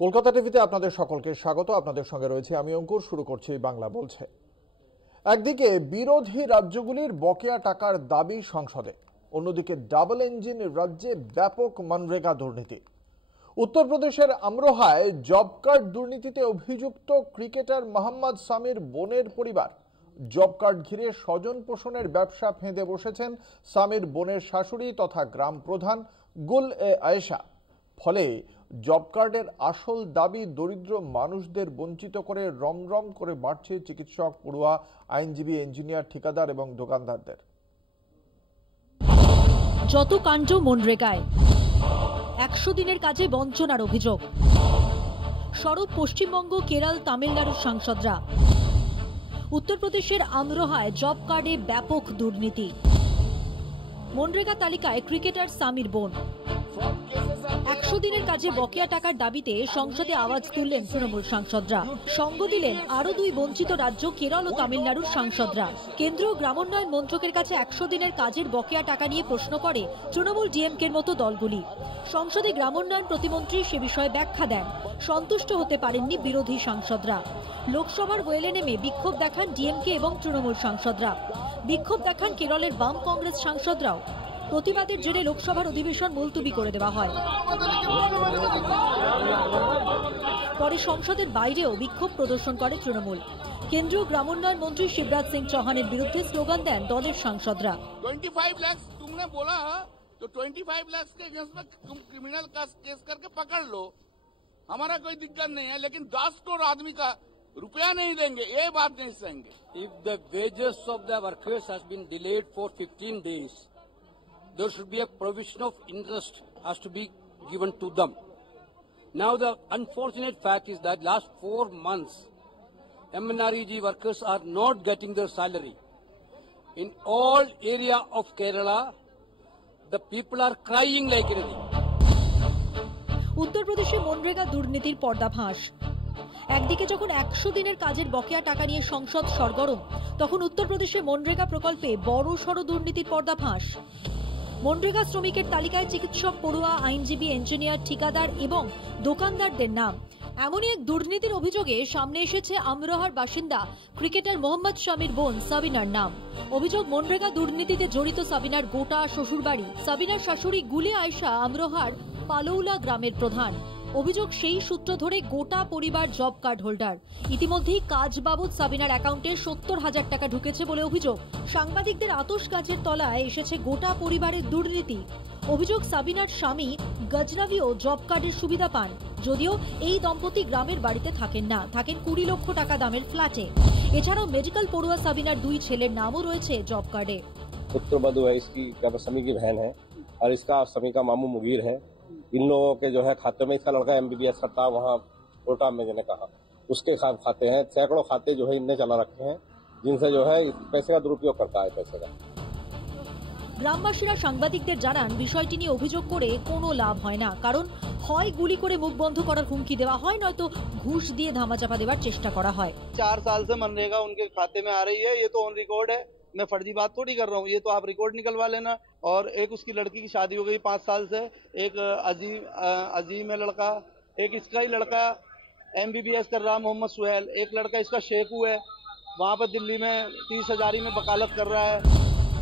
কলকাতা টিভিতে আপনাদের সকলকে স্বাগত। আপনাদের সঙ্গে রয়েছে আমি অঙ্কুর। শুরু করছি বাংলা বলছে। একদিকে বিরোধী রাজ্যগুলির বকেয়া টাকার দাবি সংসদে, অন্যদিকে ডাবল ইঞ্জিন রাজ্যে ব্যাপক মনরেগা দুর্নীতি। উত্তরপ্রদেশের আমরোহায় জব কার্ড দুর্নীতিতে অভিযুক্ত ক্রিকেটার মোহাম্মদ সামির বোনের পরিবার। জব কার্ড ঘিরে স্বজন পোষণের ব্যবসা ফেঁদে বসেছেন সামির বোনের শাশুড়ি তথা গ্রাম প্রধান গুল এ আয়েশা। ফলে জব কার্ডের আসল দাবি দরিদ্র মানুষদের বঞ্চিত করে রমরম করে বাড়ছে চিকিৎসক, পড়ুয়া, আইনজীবী, ইঞ্জিনিয়ার, ঠিকাদার এবং দোকানদারদের। যত কাণ্ড মনরেগায়, 100 দিনের কাজে বঞ্চনার অভিযোগ। সরব পশ্চিমবঙ্গ, কেরল, তামিলনাড়ুর সাংসদরা। উত্তরপ্রদেশের আমরোহায় জব কার্ডে ব্যাপক দুর্নীতি। মনরেগা তালিকায় ক্রিকেটার সামির বোন। 100 দিনের কাজে বকেয়া টাকার দাবিতে সংসদে আওয়াজ তুললেন তৃণমূল সাংসদরা। সঙ্গ দিলেন আরও 2 বঞ্চিত রাজ্য কেরল ও তামিলনাড়ুর সাংসদরা। কেন্দ্রীয় গ্রামোন্নয়ন মন্ত্রকের কাছে 100 দিনের কাজের বকেয়া টাকা নিয়ে প্রশ্ন করে তৃণমূল ডিএমকের মতো দলগুলি। সংসদে গ্রামোন্নয়ন প্রতিমন্ত্রী সে বিষয়ে ব্যাখ্যা দেন। সন্তুষ্ট হতে পারেননি বিরোধী সাংসদরা। লোকসভার ওয়েলে নেমে বিক্ষোভ দেখান ডিএমকে এবং তৃণমূল সাংসদরা। বিক্ষোভ দেখান কেরলের বাম কংগ্রেস সাংসদরাও। প্রতিবাদের জেরে লোকসভার অধিবেশন মুলতুবি করে দেওয়া হয়। পরে সংসদের বাইরেও বিক্ষোভ প্রদর্শন করে তৃণমূল। কেন্দ্রীয় গ্রামোন্নয়ন মন্ত্রী শিবরাজ সিং চৌহানের বিরুদ্ধে স্লোগান দেন দলের সাংসদরা। 25 लाख तुमने बोला तो 25 लाख के अगेंस्ट में तुम क्रिमिनल का केस करके पकड़ लो, हमारा कोई दिक्कत नहीं है, लेकिन 10 करोड़ आदमी का रुपया नहीं देंगे, ये बात नहीं सहेंगे। If the wages of the workers has been delayed for 15 days, there should be a provision of interest has to be given to them. Now the unfortunate fact is that last 4 months, MNREG workers are not getting their salary. In all area of Kerala, the people are crying like anything. উত্তরপ্রদেশে মনরেগা দুর্নীতির পর্দাফাঁস। একদিকে যখন 100 দিনের কাজের বকেয়া টাকা নিয়ে সংসদ সরগরম, তখন উত্তরপ্রদেশে মনরেগা প্রকল্পে বড় সড় দুর্নীতির পর্দাফাঁস। মনরেগা শ্রমিকের তালিকায় চিকিৎসক, পড়ুয়া, আইনজীবী, ইঞ্জিনিয়ার, ঠিকাদার এবং দোকানদারদের নাম। এমনই এক দুর্নীতির অভিযোগে সামনে এসেছে আমরোহার বাসিন্দা ক্রিকেটার মোহাম্মদ শামির বোন সাবিনার নাম। অভিযোগ, মনরেগা দুর্নীতিতে জড়িত সাবিনার গোটা শ্বশুরবাড়ি। সাবিনার শাশুড়ি গুলে আয়েশা আমরোহার পালৌলা গ্রামের প্রধান। অভিযোগ, সেই সূত্র ধরে গোটা পরিবার জব কার্ড হোল্ডার। ইতিমধ্যেই কাজ বাবদ সাবিনার অ্যাকাউন্টে 70,000 টাকা ঢুকেছে বলে অভিযোগ। সাংবাদিকদের আতশ গাছের তলায় এসেছে গোটা পরিবারের দুর্নীতি। অভিযোগ, সাবিনার স্বামী গজনভিও জব কার্ডের সুবিধা পান, যদিও এই দম্পতি গ্রামের বাড়িতে থাকেন না, থাকেন 20 লক্ষ টাকা দামের ফ্ল্যাটে। এছাড়াও মেডিকেল পড়ুয়া সাবিনার 2 ছেলের নামও রয়েছে জব কার্ডে। पुत्रवधू है इसकी, क्या समी की बहन है और इसका समी का मामू मुगीर है। इन लोगों के जो है खाते में, इसका लड़का MBBS करता है वहाँ कोटा में, मैंने कहा उसके खाते हैं। सैकड़ों खाते जो है इनने चला रखे हैं, जिनसे जो है पैसे का दुरुपयोग करता है पैसे का। গ্রামবাসীরা সাংবাদিকদের জানান, বিষয়টি নিয়ে অভিযোগ করে কোনো লাভ হয় না, কারণ হয় গুলি করে মুখ বন্ধ করার হুমকি দেওয়া হয়, নয়তো ঘুষ দিয়ে ধামাচাপা দেওয়ার চেষ্টা করা হয়। 4 साल से मनरेगा उनके खाते में आ रही है, ये तो ऑन रिकॉर्ड है, मैं फर्जी बात थोड़ी कर रहा हूँ, ये तो आप रिकॉर्ड निकलवा लेना। और एक उसकी लड़की की शादी हो गई 5 साल से, एक अजीम है लड़का, एक इसका ही लड़का MBBS कर रहा मोहम्मद सुहेल, एक लड़का इसका शेखू है, वहाँ पर दिल्ली में 30,000 में वकालत कर रहा है।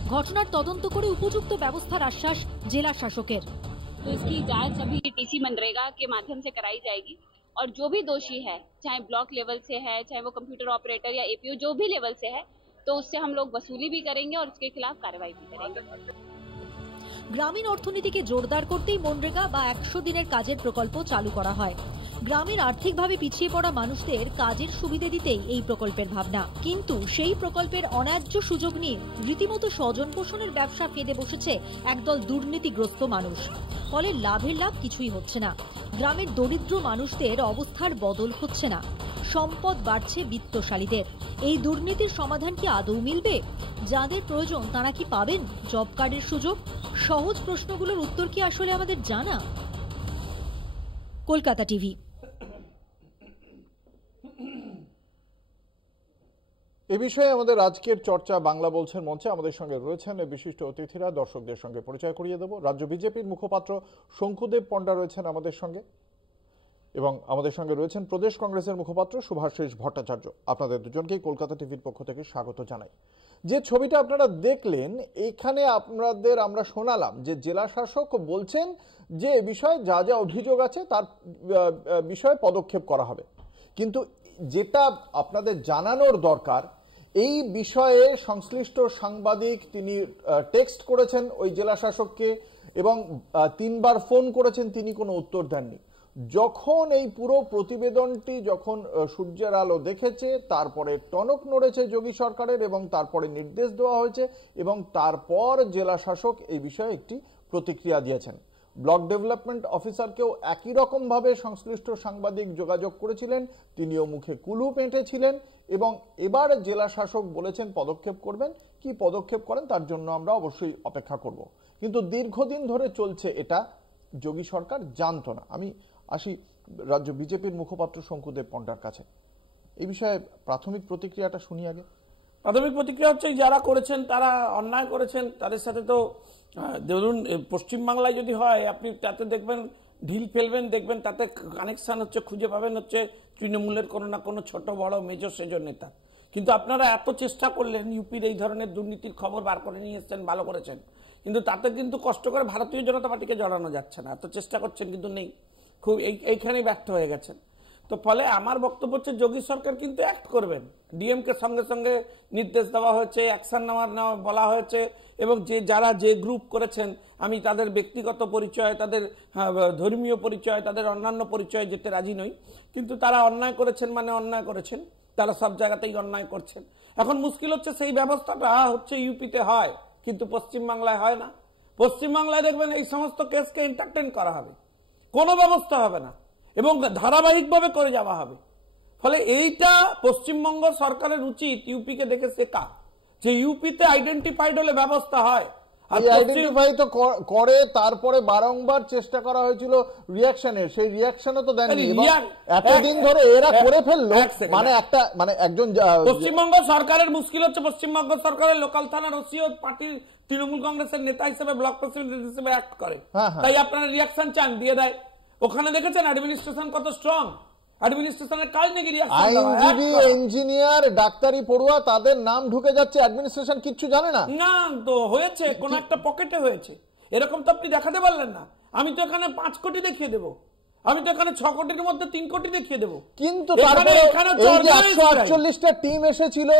ঘটনার তদন্ত করে উপযুক্ত ব্যবস্থার আশ্বাস জেলা শাসকের। तो इसकी जांच अभी टीसी मनरेगा के माध्यम से कराई जाएगी और जो भी दोषी है, चाहे ब्लॉक लेवल से है, चाहे वो कंप्यूटर ऑपरेटर या APO जो भी लेवल से है, तो उससे हम लोग वसूली भी करेंगे और उसके खिलाफ कार्रवाई भी करेंगे। গ্রামীণ অর্থনীতিকে জোরদার করতেই মনরেগা বা 100 দিনের কাজের প্রকল্প চালু করা হয়। গ্রামের আর্থিকভাবে পিছিয়ে পড়া মানুষদের কাজের সুবিধা দিতেই এই প্রকল্পের ভাবনা। কিন্তু সেই প্রকল্পের অন্যায্য সুযোগ নিয়ে রীতিমতো স্বজন পোষণের ব্যবসা ফেঁদে বসেছে একদল দুর্নীতিগ্রস্ত মানুষ। ফলে লাভের লাভ কিছুই হচ্ছে না। গ্রামের দরিদ্র মানুষদের অবস্থার বদল হচ্ছে না। সম্পদ বাড়ছে বিত্তশালীদের। এই দুর্নীতির সমাধান কি আদৌ মিলবে? যাদের প্রয়োজন তারা কি পাবেন জব কার্ডের সুযোগ? সহজ প্রশ্নগুলোর উত্তর কি আসলে আমাদের জানা? কলকাতা টিভি। এ বিষয়ে আমাদের আজকের চর্চা বাংলা বলছেন মঞ্চে আমাদের সঙ্গে রয়েছেন বিশিষ্ট অতিথিরা। দর্শকদের সঙ্গে পরিচয় করিয়ে দেব। রাজ্য বিজেপির মুখপাত্র শঙ্কুদেব পণ্ডা রয়েছেন আমাদের সঙ্গে। এবং আমাদের সঙ্গে রয়েছেন প্রদেশ কংগ্রেসের মুখপাত্র শুভাশিস ভট্টাচার্য। আপনাদের দুজনকেই কলকাতা টিভির পক্ষ থেকে স্বাগত জানাই। যে ছবিটা আপনারা দেখলেন, এখানে আপনাদের আমরা শোনালাম যে জেলা শাসক বলছেন যে এ বিষয়ে যা যা অভিযোগ আছে তার বিষয়ে পদক্ষেপ করা হবে, কিন্তু যেটা আপনাদের জানানোর দরকার, এই বিষয়ে সংশ্লিষ্ট সাংবাদিক তিনি টেক্সট করেছেন ওই জেলা শাসককে এবং 3 বার ফোন করেছেন, তিনি কোনো উত্তর দেননি। যখন এই পুরো প্রতিবেদনটি যখন সূর্যের আলো দেখেছে, তারপরে টনক নড়েছে যোগী সরকারের এবং তারপরে নির্দেশ দেওয়া হয়েছে এবং তারপর জেলা শাসক এই বিষয়ে একটি প্রতিক্রিয়া দিয়েছেন। ব্লক ডেভেলপমেন্ট অফিসারকেও একই রকমভাবে সংশ্লিষ্ট সাংবাদিক যোগাযোগ করেছিলেন, তিনিও মুখে কুলু পেঁটেছিলেন এবং এবার জেলা শাসক বলেছেন পদক্ষেপ করবেন। কি পদক্ষেপ করেন তার জন্য আমরা অবশ্যই অপেক্ষা করব, কিন্তু দীর্ঘদিন ধরে চলছে এটা, যোগী সরকার জানতো না। আমি আসি রাজ্য বিজেপির মুখপাত্র শঙ্কুদেব পণ্ডার কাছে, এই বিষয়ে প্রাথমিক প্রতিক্রিয়াটা শুনি আগে। প্রাথমিক প্রতিক্রিয়া হচ্ছে যারা করেছেন তারা অন্যায় করেছেন, তাদের সাথে তো ধরুন পশ্চিমবাংলায় যদি হয় আপনি তাতে দেখবেন ঢিল ফেলবেন, দেখবেন তাতে কানেকশন হচ্ছে, খুঁজে পাবেন হচ্ছে তৃণমূলের কোনো না কোনো ছোট বড় মেজর সেজর নেতা। কিন্তু আপনারা এত চেষ্টা করলেন, ইউপির এই ধরনের দুর্নীতির খবর বার করে নিয়ে এসছেন, ভালো করেছেন, কিন্তু তাতে কিন্তু কষ্ট করে ভারতীয় জনতা পার্টিকে জড়ানো যাচ্ছে না। এত চেষ্টা করছেন কিন্তু নেই, খুব এইখানেই ব্যর্থ হয়ে গেছেন। তো ফলে আমার বক্তব্য হচ্ছে যোগী সরকার কিন্তু অ্যাক্ট করবেন। ডিএমকে সঙ্গে সঙ্গে নির্দেশ দেওয়া হয়েছে, অ্যাকশন নেওয়া বলা হয়েছে এবং যারা যে গ্রুপ করেছেন, আমি তাদের ব্যক্তিগত পরিচয়, তাদের ধর্মীয় পরিচয়, তাদের অন্যান্য পরিচয় যেতে রাজি নই, কিন্তু তারা অন্যায় করেছেন মানে অন্যায় করেছেন, তারা সব জায়গাতেই অন্যায় করছেন। এখন মুশকিল হচ্ছে সেই ব্যবস্থাটা হচ্ছে ইউপিতে হয় কিন্তু পশ্চিমবাংলায় হয় না। পশ্চিমবাংলায় দেখবেন এই সমস্ত কেসকে এন্টারটেইন করা হবে, কোনো ব্যবস্থা হবে না এবং ধারাবাহিকভাবে করে যাওয়া হবে। ফলে এইটা পশ্চিমবঙ্গ সরকারের উচিত ইউপিকে দেখে শেখা, যে ইউপিতে আইডেন্টিফাইড হলে ব্যবস্থা হয়। আইডেন্টিফাই তো করে, তারপরে বারংবার চেষ্টা করা হয়েছিল রিঅ্যাকশনের, সেই রিঅ্যাকশনও তো দেননি। এতদিন ধরে এরা করে ফেললো, মানে একজন পশ্চিমবঙ্গ সরকারের মুশকিল হচ্ছে পশ্চিমবঙ্গ সরকারের লোকাল থানার ওসি ও পার্টির তৃণমূল কংগ্রেসের নেতা হিসেবে, ব্লক প্রেসিডেন্ট হিসেবে অ্যাক্ট করে, তাই আপনারা রিঅ্যাকশন চান, দিয়ে দেয়। ওখানে দেখেছেন অ্যাডমিনিস্ট্রেশন কত স্ট্রং, অ্যাডমিনিস্ট্রেশনের কাজ নাকি আইনজীবী, ইঞ্জিনিয়ার, ডাক্তারি পড়ুয়া, তাদের নাম ঢুকে যাচ্ছে, অ্যাডমিনিস্ট্রেশন কিচ্ছু জানে না। না তো হয়েছে, কোন একটা পকেটে হয়েছে, এরকম তো আপনি দেখাতে পারলেন না। আমি তো এখানে 5 কোটি দেখিয়ে দেবো, আমি তো এখানে 6 কোটির মধ্যে 3 কোটি দেখিয়ে দেবো, কিন্তু 148টা টিম এসেছিল,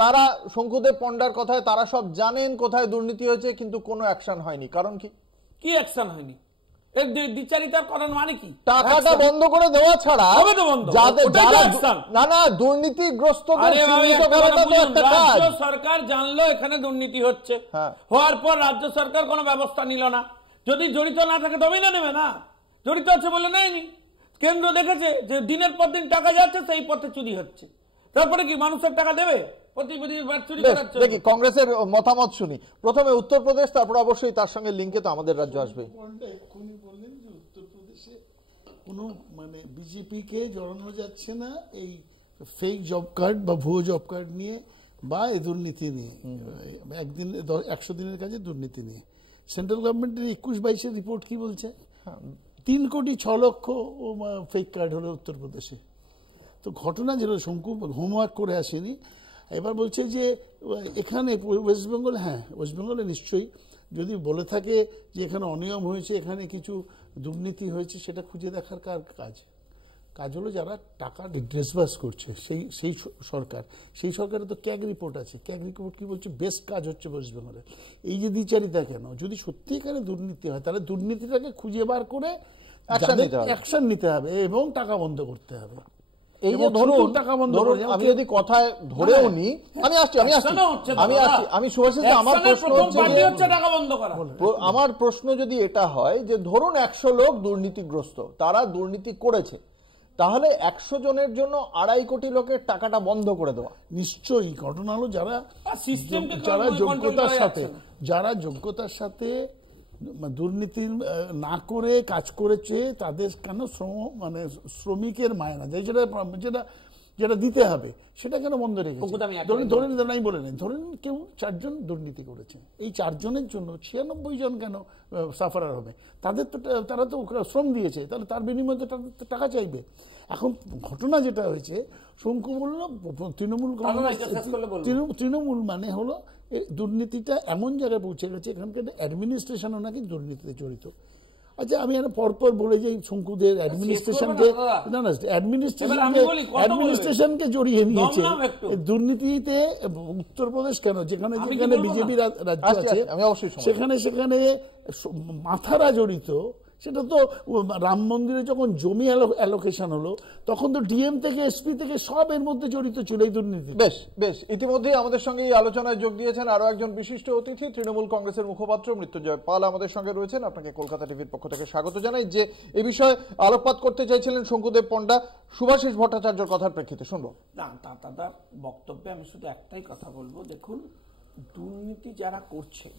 তারা শঙ্কুদেব পণ্ডার কথায় তারা সব জানেন কোথায় দুর্নীতি হয়েছে, কিন্তু কোনো অ্যাকশন হয়নি। কারণ কি অ্যাকশন হয়নি? দ্বিচারিতার করার মানে কি? টাকাটা বন্ধ করে দেওয়া ছাড়া না দুর্নীতিগ্রস্ত সরকার জানলো এখানে দুর্নীতি হচ্ছে, হওয়ার পর রাজ্য সরকার কোনো ব্যবস্থা নিল না। যদি জড়িত না থাকে তবেই না নেবে না, জড়িত আছে বলে নেয়নি। কেন্দ্র দেখেছে যে দিনের পর দিন টাকা যাচ্ছে, সেই পথে চুরি হচ্ছে, তারপরে কি মানুষের টাকা দেবে? দেখি কংগ্রেসের মতামত শুনি। প্রথমে উত্তরপ্রদেশ, তারপর অবশ্যই তার সঙ্গে লিঙ্কে তো আমাদের রাজ্য আসবে। বললেন যে উত্তরপ্রদেশে কোনো মানে বিজেপিকে জড়ানো যাচ্ছে না এই ফেক জব কার্ড বা ভুয়ো জব কার্ড নিয়ে বা এই দুর্নীতি নিয়ে, একদিন 100 দিনের কাজে দুর্নীতি নিয়ে। সেন্ট্রাল গভর্নমেন্টের 21-22 রিপোর্ট কি বলছে? 3 কোটি 6 লক্ষ ফেক কার্ড হলো উত্তরপ্রদেশে। তো ঘটনা যেটা শঙ্কু হোমওয়ার্ক করে আসেনি, এবার বলছে যে এখানে ওয়েস্ট বেঙ্গল, হ্যাঁ ওয়েস্ট বেঙ্গলে নিশ্চয়ই যদি বলে থাকে যে এখানে অনিয়ম হয়েছে, এখানে কিছু দুর্নীতি হয়েছে, সেটা খুঁজে দেখার কার কাজ হলো যারা টাকা ডিসবার্স করছে সেই সরকার। সেই সরকারের তো ক্যাগ রিপোর্ট আছে, ক্যাগ রিপোর্ট কি বলছে? বেস্ট কাজ হচ্ছে ওয়েস্ট বেঙ্গলে। এই যে দ্বিচারিতা কেন? যদি সত্যি এখানে দুর্নীতি হয় তাহলে দুর্নীতিটাকে খুঁজে বার করে অ্যাকশন নিতে হবে এবং টাকা বন্ধ করতে হবে। এই যে ধরুন আমি যদি কথায় ধরেও নি, আমি সুভাষিস, আমার প্রশ্ন যদি এটা হয় যে ধরুন 100 লোক দুর্নীতিগ্রস্ত, তারা দুর্নীতি করেছে, তাহলে 100 জনের জন্য 2.5 কোটি লোকের টাকাটা বন্ধ করে দেওয়া। নিশ্চয়ই ঘটনা হলো যারা যোগ্যতার সাথে দুর্নীতি না করে কাজ করেছে তাদের কেন মানে শ্রমিকের মায়না, যেটা যেটা দিতে হবে সেটা কেন বন্ধ রেখেছে? ধরেন আমি বলে নেই, ধরেন কেউ 4 জন দুর্নীতি করেছে, এই 4 জনের জন্য 96 জন কেন সাফারার হবে? তারা তো শ্রম দিয়েছে, তাহলে তার বিনিময়ে তো টাকা চাইবে। এখন ঘটনা যেটা হয়েছে, শঙ্কু বলল তৃণমূল মানে হলো দুর্নীতিটা এমন জায়গায় পৌঁছে গেছে, এখানকার অ্যাডমিনিস্ট্রেশনও নাকি দুর্নীতিতে জড়িত। আচ্ছা, আমি পরপর বলে যাই শঙ্কুদের অ্যাডমিনিস্ট্রেশনকে জড়িয়ে নিয়েছে দুর্নীতিতে। উত্তরপ্রদেশ কেন, যেখানে যেখানে বিজেপি রাজ্য আছে সেখানে সেখানে মাথারা জড়িত। সেটা তো রাম মন্দিরে যখন জমি অ্যালোকেশন হলো তখন তো ডিএম থেকে এসপি থেকে সব এর মধ্যে জড়িত ছিল এই দুর্নীতি। বেশ ইতিমধ্যে আমাদের সঙ্গে এই আলোচনায় যোগ দিয়েছেন আরো একজন বিশিষ্ট অতিথি, তৃণমূল কংগ্রেসের মুখপাত্র মৃত্যুঞ্জয় পাল আমাদের সঙ্গে রয়েছেন। আপনাকে কলকাতা টিভির পক্ষ থেকে স্বাগত জানাই। যে এই বিষয়ে আলোকপাত করতে চাইছিলেন শঙ্কুদেব পণ্ডা, সুভাষিস ভট্টাচার্যের কথার প্রেক্ষিতে শুনবো। না, দাদার বক্তব্যে আমি শুধু একটাই কথা বলবো, দেখুন দুর্নীতি যারা করছে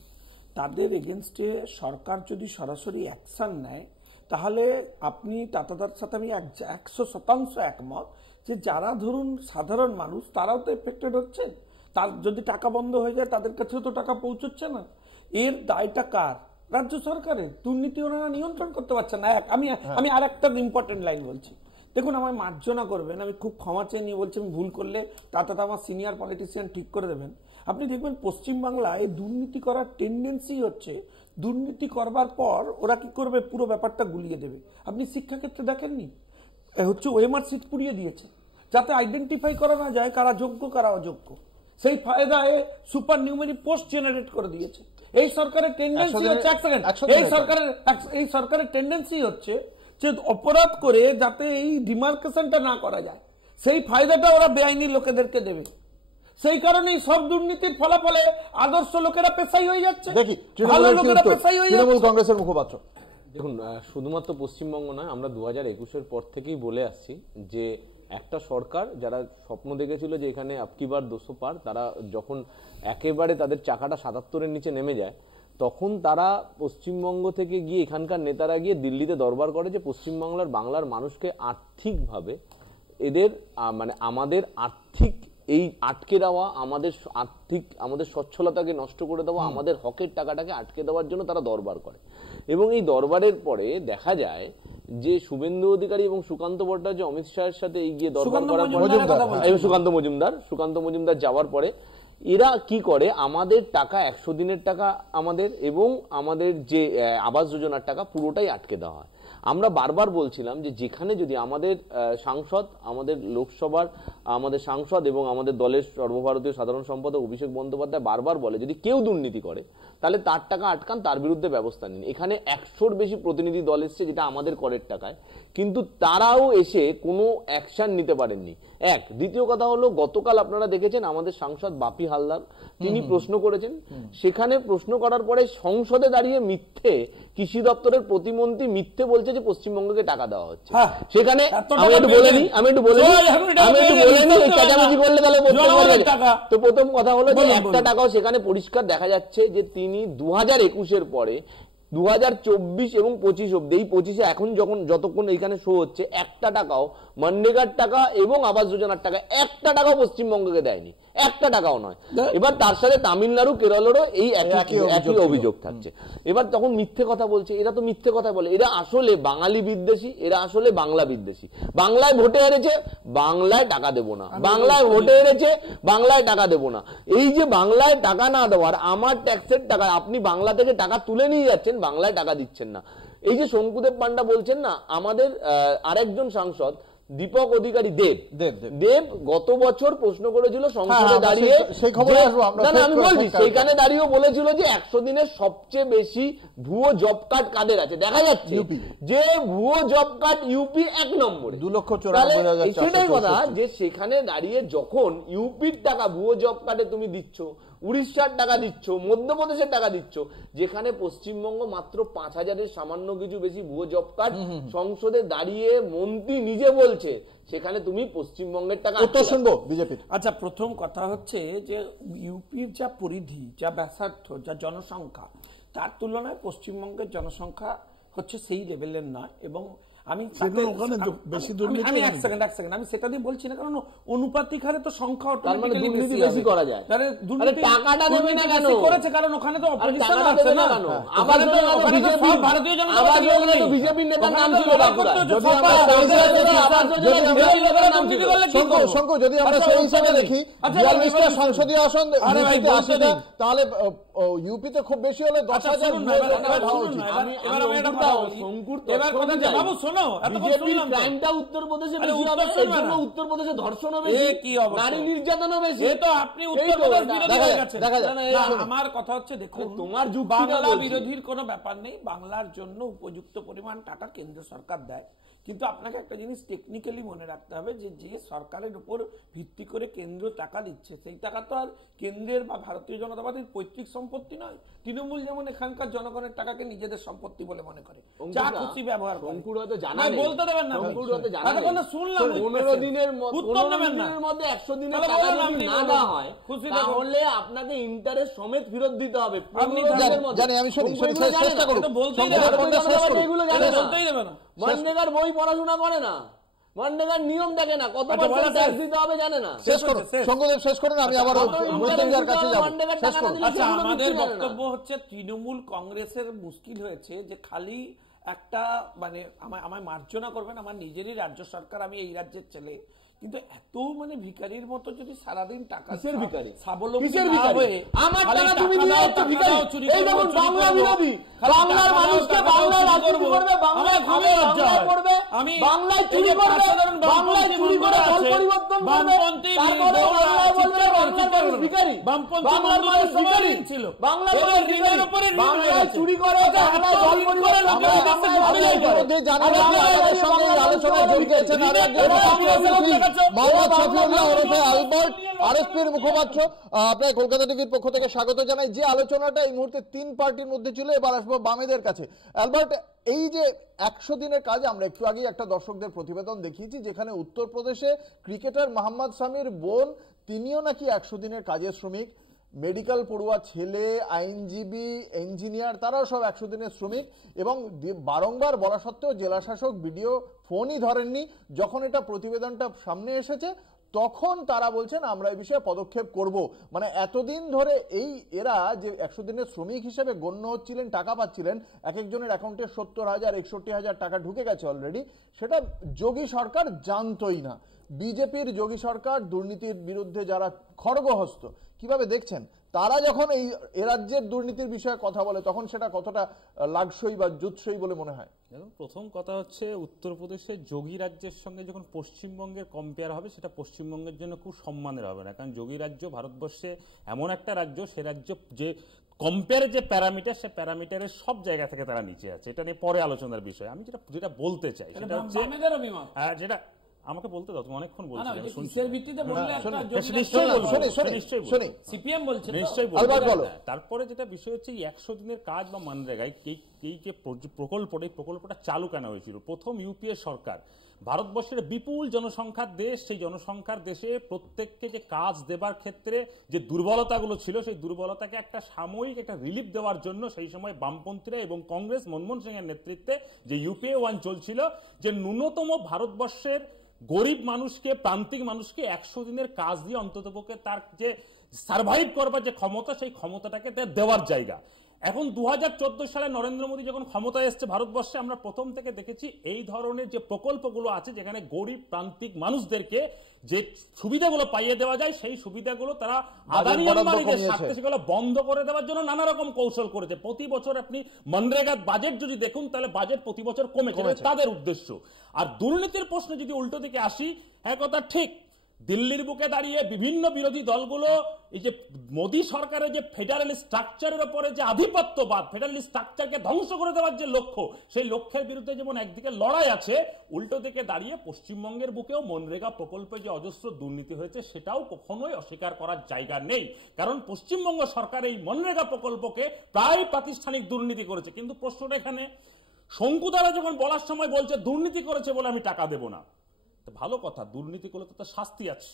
তাদের এগেনস্টে সরকার যদি সরাসরি অ্যাকশন নেয় তাহলে আপনি দাদার সাথে আমি 100% একমত যে যারা ধরুন সাধারণ মানুষ তারাও তো এফেক্টেড হচ্ছেন। তার যদি টাকা বন্ধ হয়ে যায় তাদের কাছেও তো টাকা পৌঁছচ্ছে না। এর দায়টা কার? রাজ্য সরকারের। দুর্নীতি ওনারা নিয়ন্ত্রণ করতে পারছেন না। আমি আর একটা ইম্পর্টেন্ট লাইন বলছি, দেখুন আমায় মার্জনা করবেন, আমি খুব ক্ষমা চেয়ে নিয়ে বলছি, আমি ভুল করলে তাতে আমার সিনিয়র পলিটিশিয়ান ঠিক করে দেবেন। আপনি দেখবেন পশ্চিমবাংলায় দুর্নীতি করার টেন্ডেন্সি হচ্ছে, দুর্নীতি করবার পর ওরা কি করবে, পুরো ব্যাপারটা গুলিয়ে দেবে। আপনি শিক্ষাক্ষেত্রে দেখেননি, হচ্ছে ওএমআর সিট পুড়িয়ে দিয়েছে যাতে আইডেন্টিফাই করা না যায় কারা যোগ্য কারা অযোগ্য। সেই ফায়দায় সুপার নিউমেরি পোস্ট জেনারেট করে দিয়েছে। এই সরকারের টেন্ডেন্সি হচ্ছে, এই সরকারের টেন্ডেন্সি হচ্ছে যে অপরাধ করে যাতে এই ডিমার্কেশনটা না করা যায়, সেই ফায়দাটা ওরা বেআইনি লোকেদেরকে দেবে। সেই কারণেই সব দুর্নীতির ফলাফলে আদর্শ লোকেরা পেশাই হয়ে যাচ্ছে, ভালো লোকেরা পেশাই হয়ে যাচ্ছে। তৃণমূল কংগ্রেসের মুখপাত্র, দেখুন শুধুমাত্র পশ্চিমবঙ্গ নয়, আমরা 2021-এর পর থেকেই বলে আসছি যে একটা সরকার যারা স্বপ্ন দেখেছিল যে এখানে আপকিবার 200 পার, তারা যখন একেবারে তাদের চাকাটা 77-এর নিচে নেমে যায় তখন তারা পশ্চিমবঙ্গ থেকে গিয়ে এখানকার নেতারা গিয়ে দিল্লিতে দরবার করে যে পশ্চিমবাংলার বাংলার মানুষকে আর্থিকভাবে এদের মানে আমাদের আর্থিক এই আটকে দেওয়া, আমাদের সচ্ছলতাকে নষ্ট করে দেওয়া, আমাদের হকের টাকাটাকে আটকে দেওয়ার জন্য তারা দরবার করে। এবং এই দরবারের পরে দেখা যায় যে শুভেন্দু অধিকারী এবং সুকান্ত ভট্টাচার্য অমিত শাহের সাথে এই গিয়ে দরবার করার পরে সুকান্ত মজুমদার যাওয়ার পরে এরা কি করে, আমাদের টাকা 100 দিনের টাকা আমাদের এবং আমাদের যে আবাস যোজনার টাকা পুরোটাই আটকে দেওয়া হয়। আমরা বারবার বলছিলাম যে যেখানে যদি আমাদের সাংসদ, আমাদের লোকসভার আমাদের সাংসদ এবং আমাদের দলের সর্বভারতীয় সাধারণ সম্পাদক অভিষেক বন্দ্যোপাধ্যায় বারবার বলে যদি কেউ দুর্নীতি করে তাহলে তার টাকা আটকান, তার বিরুদ্ধে ব্যবস্থা নিন। এখানে 100-র বেশি প্রতিনিধি দল এসছে যেটা আমাদের করের টাকায়, কিন্তু তারাও এসে কোনো অ্যাকশন নিতে পারেননি। দ্বিতীয় কথা হলো, গতকাল আপনারা দেখেছেন আমাদের সাংসদ বাপি হালদার তিনি প্রশ্ন করেছেন, সেখানে প্রশ্ন করার পরে সংসদে দাঁড়িয়ে মিথ্যে কৃষি দপ্তরের প্রতিমন্ত্রী মিথ্যে বলছে যে পশ্চিমবঙ্গকে টাকা দেওয়া হচ্ছে। সেখানে আমি একটু বলে নিই চেঁচামেচি করলে তাহলে তো প্রথম কথা হলো যে একটা টাকাও সেখানে পরিষ্কার দেখা যাচ্ছে যে তিনি 2021-এর পরে 2024 এবং 25 অব্দি, এই 25-এ এখন যতক্ষণ এইখানে শো হচ্ছে একটা টাকাও মনরেগার টাকা এবং আবাস যোজনার টাকা একটা টাকাও পশ্চিমবঙ্গকে দেয়নি, একটা টাকাও নয়। এবার তার সাথে তামিলনাড়ু কেরলেরও এই একই অভিযোগ থাকছে। এবার তখন মিথ্যে কথা বলছে, এরা তো মিথ্যে কথা বলে, এরা আসলে বাঙালি বিদ্বেষী, এরা আসলে বাংলা বিদ্বেষী। বাংলায় ভোটে হেরেছে, বাংলায় টাকা দেবো না, বাংলায় ভোটে হেরেছে, বাংলায় টাকা দেবো না। এই যে বাংলায় টাকা না দেওয়ার, আমার ট্যাক্সের টাকা আপনি বাংলা থেকে টাকা তুলে নিয়ে যাচ্ছেন, বাংলায় টাকা দিচ্ছেন না। এই যে শঙ্কুদেব পান্ডা বলছেন না, আমাদের আরেকজন সাংসদ দীপক অধিকারী দেব গত বছর প্রশ্ন করেছিল সংসদে দাঁড়িয়ে, আমি বলছি সেখানে দাঁড়িয়েও বলেছিল যে 100 দিনের সবচেয়ে বেশি ভুয়ো জব কার্ড কাদের আছে, দেখা যাচ্ছে যে ভুয়ো জব কার্ড ইউপি 1 নম্বরে 2,94,000। সেটাই কথা যে সেখানে দাঁড়িয়ে যখন ইউপির টাকা ভুয়ো জব কার্ডে তুমি দিচ্ছ, উড়িষ্যার টাকা দিচ্ছ, মধ্যপ্রদেশের টাকা দিচ্ছ, যেখানে পশ্চিমবঙ্গ মাত্র 5,000-এর সামান্য কিছু বেশি ভুয়ো জব কার্ড সংসদে দাঁড়িয়ে মন্ত্রী নিজে বলছে, সেখানে তুমি পশ্চিমবঙ্গের টাকা শুনবো বিজেপির। আচ্ছা, প্রথম কথা হচ্ছে যে ইউপির যা পরিধি, যা ব্যাসার্থ, যা জনসংখ্যা, তার তুলনায় পশ্চিমবঙ্গের জনসংখ্যা হচ্ছে সেই লেভেলের নয়। এবং আমি ওখানে বেশি দুর্নীতি, আমি এক সেকেন্ড আমি সেটা দিয়ে বলছি না, কারণ অনুপাতিক হারে তো সংখ্যা অটোমেটিক্যালি বেশি করা যায়। টাকাটা দেবে না কেন করেছে, কারণ ওখানে তো অপোজিশন আছে না, ওখানে তো সব ভারতীয় জনতা পার্টি বিজেপির নেতার নাম ছিল শঙ্কু, যদি আমরা সেই হিসাবে দেখি 42টা সংসদীয় আসন তাহলে ইউপিতে খুব বেশি হলে 10,000। উত্তরপ্রদেশে বেশি হবে, উত্তরপ্রদেশে ধর্ষণও বেশি, নারী নির্যাতনও বেশি। আপনি উত্তরপ্রদেশ বিরোধী হয়ে গেছেন। আমার কথা হচ্ছে, দেখুন তোমার বাংলা বিরোধীর কোনো ব্যাপার নেই, বাংলার জন্য উপযুক্ত পরিমাণ টাকা কেন্দ্র সরকার দেয়, কিন্তু আপনাকে একটা জিনিস টেকনিক্যালি মনে রাখতে হবে যে সরকারের উপর ভিত্তি করে কেন্দ্র টাকা দিচ্ছে, সেই টাকা তো আর কেন্দ্রের বা ভারতীয় জনতা পার্টির পৈতৃক সম্পত্তি নয়। তৃণমূল যেমন এখানকার জনগণের টাকাকে নিজেদের সম্পত্তি বলে মনে করে, যা খুশি ব্যবহার করে। বলতে দেবেন না, শুনলাম 15 দিনের মধ্যে 100 দিনের টাকা যদি না দেওয়া হয় তাহলে আপনাকে ইন্টারেস্ট সমেত ফেরত দিতে হবে। মানরেগার বই পড়াশোনা করে না, মানরেগার নিয়ম দেখে না, কত পার্সেন্ট ট্যাক্স দিতে হবে জানে না। শেষ করুন, আমি আবার কাছে যাব। আচ্ছা, আমাদের বক্তব্য হচ্ছে তৃণমূল কংগ্রেসের মুশকিল হয়েছে যে খালি একটা মানে আমায় মার্জনা করবেন, আমার নিজেরই রাজ্য সরকার, আমি এই রাজ্যের ছেলে, কিন্তু এত মানে ভিখারির মতো যদি সারাদিন টাকা স্বাবলম্বী না হয়ে আমার টাকা তুমি নিয়ে একটু ভিখারি, এই দেখুন বাংলা বিরোধী, বাংলার মানুষকে বাংলায় রাজনীতি করবে, বাংলায় খাবে, বাংলায় পড়বে, বাংলায় চুরি করবে, বাংলায় চুরি করে দল পরিবর্তন করবে, তারপরে বাংলায় বলবে বাংলার মানুষ ভিখারি, বাংলার মানুষ ভিখারি ছিল, বাংলার মানুষ ঋণের উপরে বাংলায় চুরি করে, বাংলায় দল পরিবর্তন করে, আলোচনা জড়িত আছেন আরএসপির মুখপাত্র। আপনার কলকাতা টিভির পক্ষ থেকে স্বাগত জানাই। যে আলোচনাটা এই মুহূর্তে 3 পার্টির মধ্যে ছিল, এবার আসবো বামেদের কাছে। অ্যালবার্ট, এই যে 100 দিনের কাজ, আমরা একটু আগেই একটা দর্শকদের প্রতিবেদন দেখিয়েছি যেখানে উত্তরপ্রদেশে ক্রিকেটার মোহাম্মদ শামির বোন, তিনিও নাকি 100 দিনের কাজের শ্রমিক, মেডিকেল পড়ুয়া ছেলে, আইনজীবী, ইঞ্জিনিয়ার, তারাও সব 100 দিনের শ্রমিক, এবং বারংবার বলা সত্ত্বেও জেলা শাসক বিডিও ফোনই ধরেননি। যখন এটা প্রতিবেদনটা সামনে এসেছে তখন তারা বলছেন আমরা এই বিষয়ে পদক্ষেপ করব। মানে এতদিন ধরে এরা যে 100 দিনের শ্রমিক হিসেবে গণ্য হচ্ছিলেন, টাকা পাচ্ছিলেন, এক একজনের অ্যাকাউন্টে 70,000 61,000 টাকা ঢুকে গেছে অলরেডি, সেটা যোগী সরকার জানতোই না। বিজেপির যোগী সরকার দুর্নীতির বিরুদ্ধে যারা খড়গহস্ত, কিভাবে দেখছেন তারা যখন এই রাজ্যের দুর্নীতির বিষয়ে কথা বলে তখন সেটা কতটা লাগসই বা জুৎসই বলে মনে হয়? দেখুন, প্রথম কথা হচ্ছে উত্তরপ্রদেশের যোগী রাজ্যের সঙ্গে যখন পশ্চিমবঙ্গের কম্পেয়ার হবে, সেটা পশ্চিমবঙ্গের জন্য খুব সম্মানের হবে না, কারণ যোগী রাজ্য ভারতবর্ষে এমন একটা রাজ্য, সে রাজ্য যে কম্পেয়ারের যে প্যারামিটার, সে প্যারামিটারের সব জায়গা থেকে তারা নিচে আছে। এটা নিয়ে পরে আলোচনার বিষয়। আমি যেটা বলতে চাই সেটা হচ্ছে, যেটা আমাকে বলতে দাও, তুমি অনেকক্ষণ বলছো, তারপরে যেটা বিষয় হচ্ছে 100 দিনের কাজ বা মানরেগায় এই যে প্রকল্পটা চালু কেন হয়েছিল। প্রথম ইউপিএ সরকার, ভারতবর্ষের বিপুল জনসংখ্যার দেশ, সেই জনসংখ্যার দেশে প্রত্যেককে যে কাজ দেবার ক্ষেত্রে যে দুর্বলতাগুলো ছিল, সেই দুর্বলতাকে একটা সাময়িক একটা রিলিফ দেওয়ার জন্য সেই সময় বামপন্থীরা এবং কংগ্রেস মনমোহন সিং এর নেতৃত্বে যে ইউপিএ 1 চলছিল, যে ন্যূনতম ভারতবর্ষের গরিব মানুষকে, প্রান্তিক মানুষকে 100 দিনের কাজ দিয়ে অন্ততপক্ষে তার যে সার্ভাইভ করবার যে ক্ষমতা, সেই ক্ষমতাটাকে দেওয়ার জায়গা। এখন 2014 সালে নরেন্দ্র মোদী যখন ক্ষমতায় এসছে ভারতবর্ষে, আমরা প্রথম থেকে দেখেছি এই ধরনের যে প্রকল্পগুলো আছে, যেখানে গরিব প্রান্তিক মানুষদেরকে যে সুবিধাগুলো পাইয়ে দেওয়া যায়, সেই সুবিধাগুলো তারা আদানি আম্বানিদের স্বার্থে সেগুলো বন্ধ করে দেওয়ার জন্য নানা রকম কৌশল করেছে। প্রতি বছর আপনি মনরেগার বাজেট যদি দেখুন, তাহলে বাজেট প্রতি বছর কমেছে, তাদের উদ্দেশ্য। আর দুর্নীতির প্রশ্নে যদি উল্টো দিকে আসি, এক কথা ঠিক, দিল্লির বুকে দাঁড়িয়ে বিভিন্ন বিরোধী দলগুলো এই যে মোদী সরকারের যে ফেডারেল স্ট্রাকচারের উপরে যে আধিপত্যবাদ, ফেডারেল স্ট্রাকচারকে ধ্বংস করে দেওয়ার যে লক্ষ্য, সেই লক্ষ্যের বিরুদ্ধে যেমন একদিকে লড়াই আছে, উল্টো দিকে দাঁড়িয়ে পশ্চিমবঙ্গের বুকেও মনরেগা প্রকল্পে যে অজস্র দুর্নীতি হয়েছে সেটাও কখনোই অস্বীকার করার জায়গা নেই। কারণ পশ্চিমবঙ্গ সরকার এই মনরেগা প্রকল্পকে প্রায় প্রাতিষ্ঠানিক দুর্নীতি করেছে। কিন্তু প্রশ্নটা এখানে, শঙ্কুদারা যখন বলার সময় বলছে দুর্নীতি করেছে বলে আমি টাকা দেব না, ভালো কথা, দুর্নীতি করলে তো শাস্তি আছে।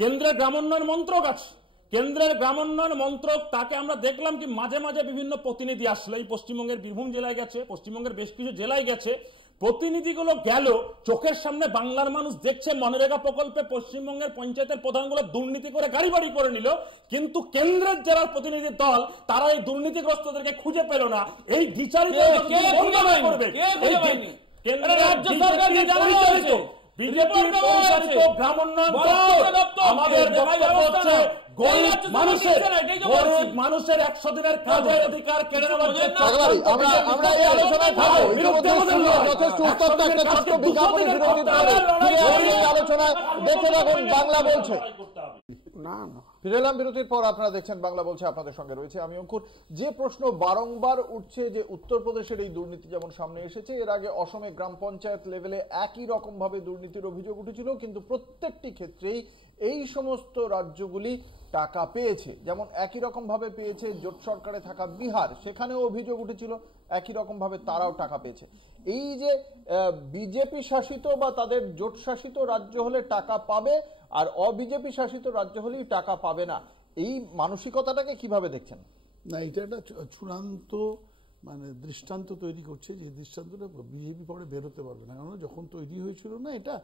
কেন্দ্রের গ্রামোন্নয়ন মন্ত্রক আছে, কেন্দ্রের গ্রামোন্নয়ন মন্ত্রক, তাকে আমরা দেখলাম কি মাঝে মাঝে বিভিন্ন প্রতিনিধি আসলে, এই পশ্চিমবঙ্গের বীরভূম জেলায় গেছে, পশ্চিমবঙ্গের বেশ কিছু জেলায় গেছে, প্রতিনিধিগুলো গেল, চোখের সামনে বাংলার মানুষ দেখছে মনরেগা প্রকল্পে পশ্চিমবঙ্গের পঞ্চায়েতের প্রধানগুলো দুর্নীতি করে গাড়ি বাড়ি করে নিল, কিন্তু কেন্দ্রের যারা প্রতিনিধি দল তারা এই দুর্নীতিগ্রস্তদেরকে খুঁজে পেল না। এই বিচারিত করবে রাজ্য সরকার বিজেপির পরিচালিত গ্রাম উন্নয়ন দপ্তর। আমাদের বক্তব্য হচ্ছে গরিব মানুষের 100 দিনের কাজের অধিকার কেড়ে নেওয়ার আমরা এই আলোচনায় থাকবো। যথেষ্ট উত্তপ্ত একটা ছোট্ট বিজ্ঞাপনের বিরতির পরে আলোচনায় দেখে রাখুন বাংলা বলছে। ফিরে এলাম বিরতির পর, আপনারা দেখছেন বাংলা বলছে, আপনাদের সঙ্গে রয়েছে আমি অঙ্কুর। যে প্রশ্ন বারংবার উঠছে যে উত্তরপ্রদেশের এই দুর্নীতি যেমন সামনে এসেছে, এর আগে অসমে গ্রাম পঞ্চায়েত লেভেলে একই রকম ভাবে দুর্নীতির অভিযোগ উঠেছিল, কিন্তু প্রত্যেকটি ক্ষেত্রেই এই সমস্ত রাজ্যগুলি টাকা পেয়েছে। যেমন একই রকম ভাবে পেয়েছে জোট সরকারে থাকা বিহার, সেখানেও অভিযোগ উঠেছিল একই রকম ভাবে তারাও টাকা পেয়েছে। এই যে বিজেপি শাসিত বা তাদের জোট শাসিত রাজ্য হলে টাকা পাবে আর অবিজেপি শাসিত রাজ্য হলেই টাকা পাবে না, এই মানসিকতাটাকে কিভাবে দেখছেন? না, এটা একটা চূড়ান্ত মানে দৃষ্টান্ত তৈরি করছে, যে দৃষ্টান্তটা বিজেপি পরে বেরোতে পারবে না। কারণ যখন তৈরি হয়েছিল না এটা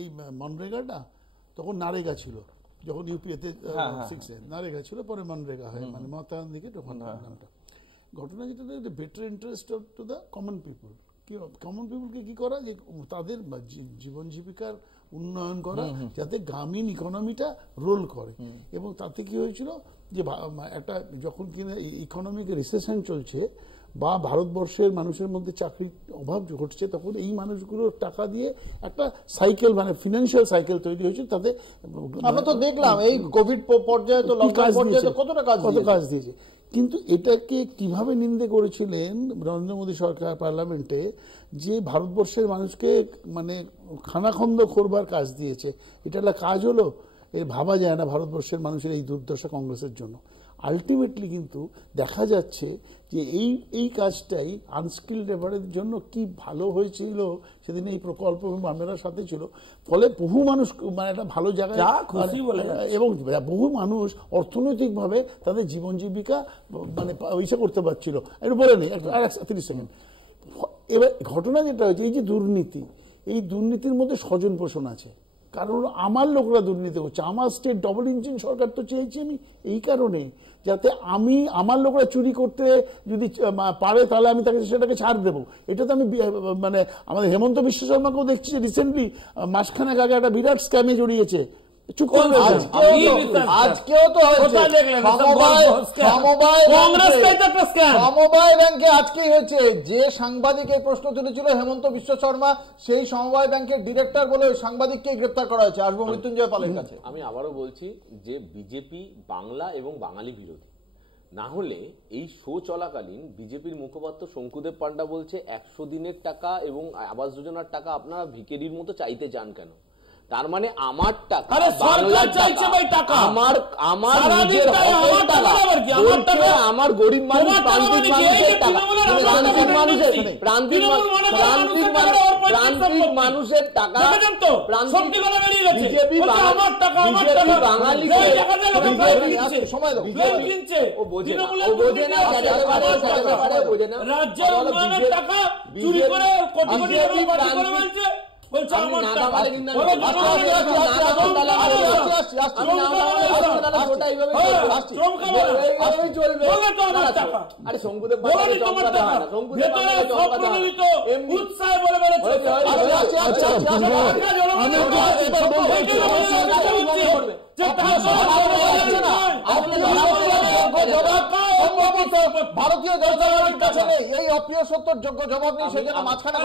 এই মনরেগাটা, তখন নারেগা ছিল, যখন ইউপিএতে 6 নারেগা ছিল, পরে মনরেগা হয়, মানে মমতা গান্ধীকে তখন নামটা। ঘটনা যেটা better interest to the common people. Common পিপলকে কি করা, যে তাদের জীবন জীবিকার উন্নয়ন করা, যাতে গ্রামীণ ইকোনমিটা রোল করে। এবং তাতে কি হয়েছিল যে একটা যখন কিনা ইকোনমিক রিসেশন চলছে বা ভারতবর্ষের মানুষের মধ্যে চাকরির অভাব ঘটছে, তখন এই মানুষগুলোর টাকা দিয়ে একটা সাইকেল মানে ফিনান্সিয়াল সাইকেল তৈরি হয়েছে। তাতে আমরা তো দেখলাম এই কোভিড পর্যায়ে তো লকডাউন পর্যায়ে কত কাজ দিয়েছে। কিন্তু এটাকে কিভাবে নিন্দে করেছিলেন নরেন্দ্র মোদী সরকার পার্লামেন্টে, যে ভারতবর্ষের মানুষকে মানে খানাখন্দ করবার কাজ দিয়েছে। এটা একটা কাজ হলো, এর ভাবা যায় না ভারতবর্ষের মানুষের এই দুর্দশা কংগ্রেসের জন্য। আলটিমেটলি কিন্তু দেখা যাচ্ছে যে এই কাজটাই আনস্কিল্ড লেবারের জন্য কি ভালো হয়েছিল। সেদিন এই প্রকল্প আমরা সাথে ছিল, ফলে বহু মানুষ মানে একটা ভালো জায়গায়, এবং বহু মানুষ অর্থনৈতিকভাবে তাদের জীবন জীবিকা মানে ইচ্ছা করতে পারছিল। একটু বলে নেই 30 সেকেন্ড। এবার ঘটনা যেটা হয়েছে, এই যে দুর্নীতি, এই দুর্নীতির মধ্যে স্বজন পোষণ আছে। কারণ আমার লোকরা দুর্নীতি করছে। আমার স্টেট ডবল ইঞ্জিন সরকার তো চেয়েছি আমি এই কারণে, যাতে আমার লোকরা চুরি করতে যদি পারে তাহলে আমি তাকে সেটাকে ছাড় দেবো। এটা তো আমি মানে আমাদের হেমন্ত বিশ্ব শর্মাকেও দেখছি রিসেন্টলি মাসখানেক আগে একটা বিরাট স্ক্যামে জড়িয়েছে। আজকেও তো সমবায় ব্যাংকে আজকেই হয়েছে, যে সাংবাদিকের প্রশ্ন তুলেছিল হেমন্ত বিশ্ব শর্মা, সেই সমবায় ব্যাংকের ডিরেক্টর বলে সাংবাদিককে গ্রেপ্তার করা হয়েছে। আসবো মৃত্যুঞ্জয় পালের কাছে। আমি আবারও বলছি যে বিজেপি বাংলা এবং বাঙালি বিরোধী। না হলে এই শো চলাকালীন বিজেপির মুখপাত্র শঙ্কুদেব পান্ডা বলছে 100 দিনের টাকা এবং আবাস যোজনার টাকা আপনারা ভিখারির মতো চাইতে চান কেন? তার মানে আমার টাকা, বাংলার টাকা, আমার নিজের হকের টাকা, আমার গরিব মানুষ, প্রান্তিক মানুষের টাকা, প্রান্তিক মানুষের টাকা, বিজেপি বাঙালিকে সময় দাও, ও বোঝে না, ও বোঝে না, বোঝে না, রাজ্যের উন্নয়নের টাকা চুরি করে কোটি কোটি টাকা বাড়ি করে ফেলছে। ভারতীয় জনতা পার্টির কাছে নেই এই অপ্রিয় সত্যর যোগ্য জবাব নেই, সেজন্য মাঝখানে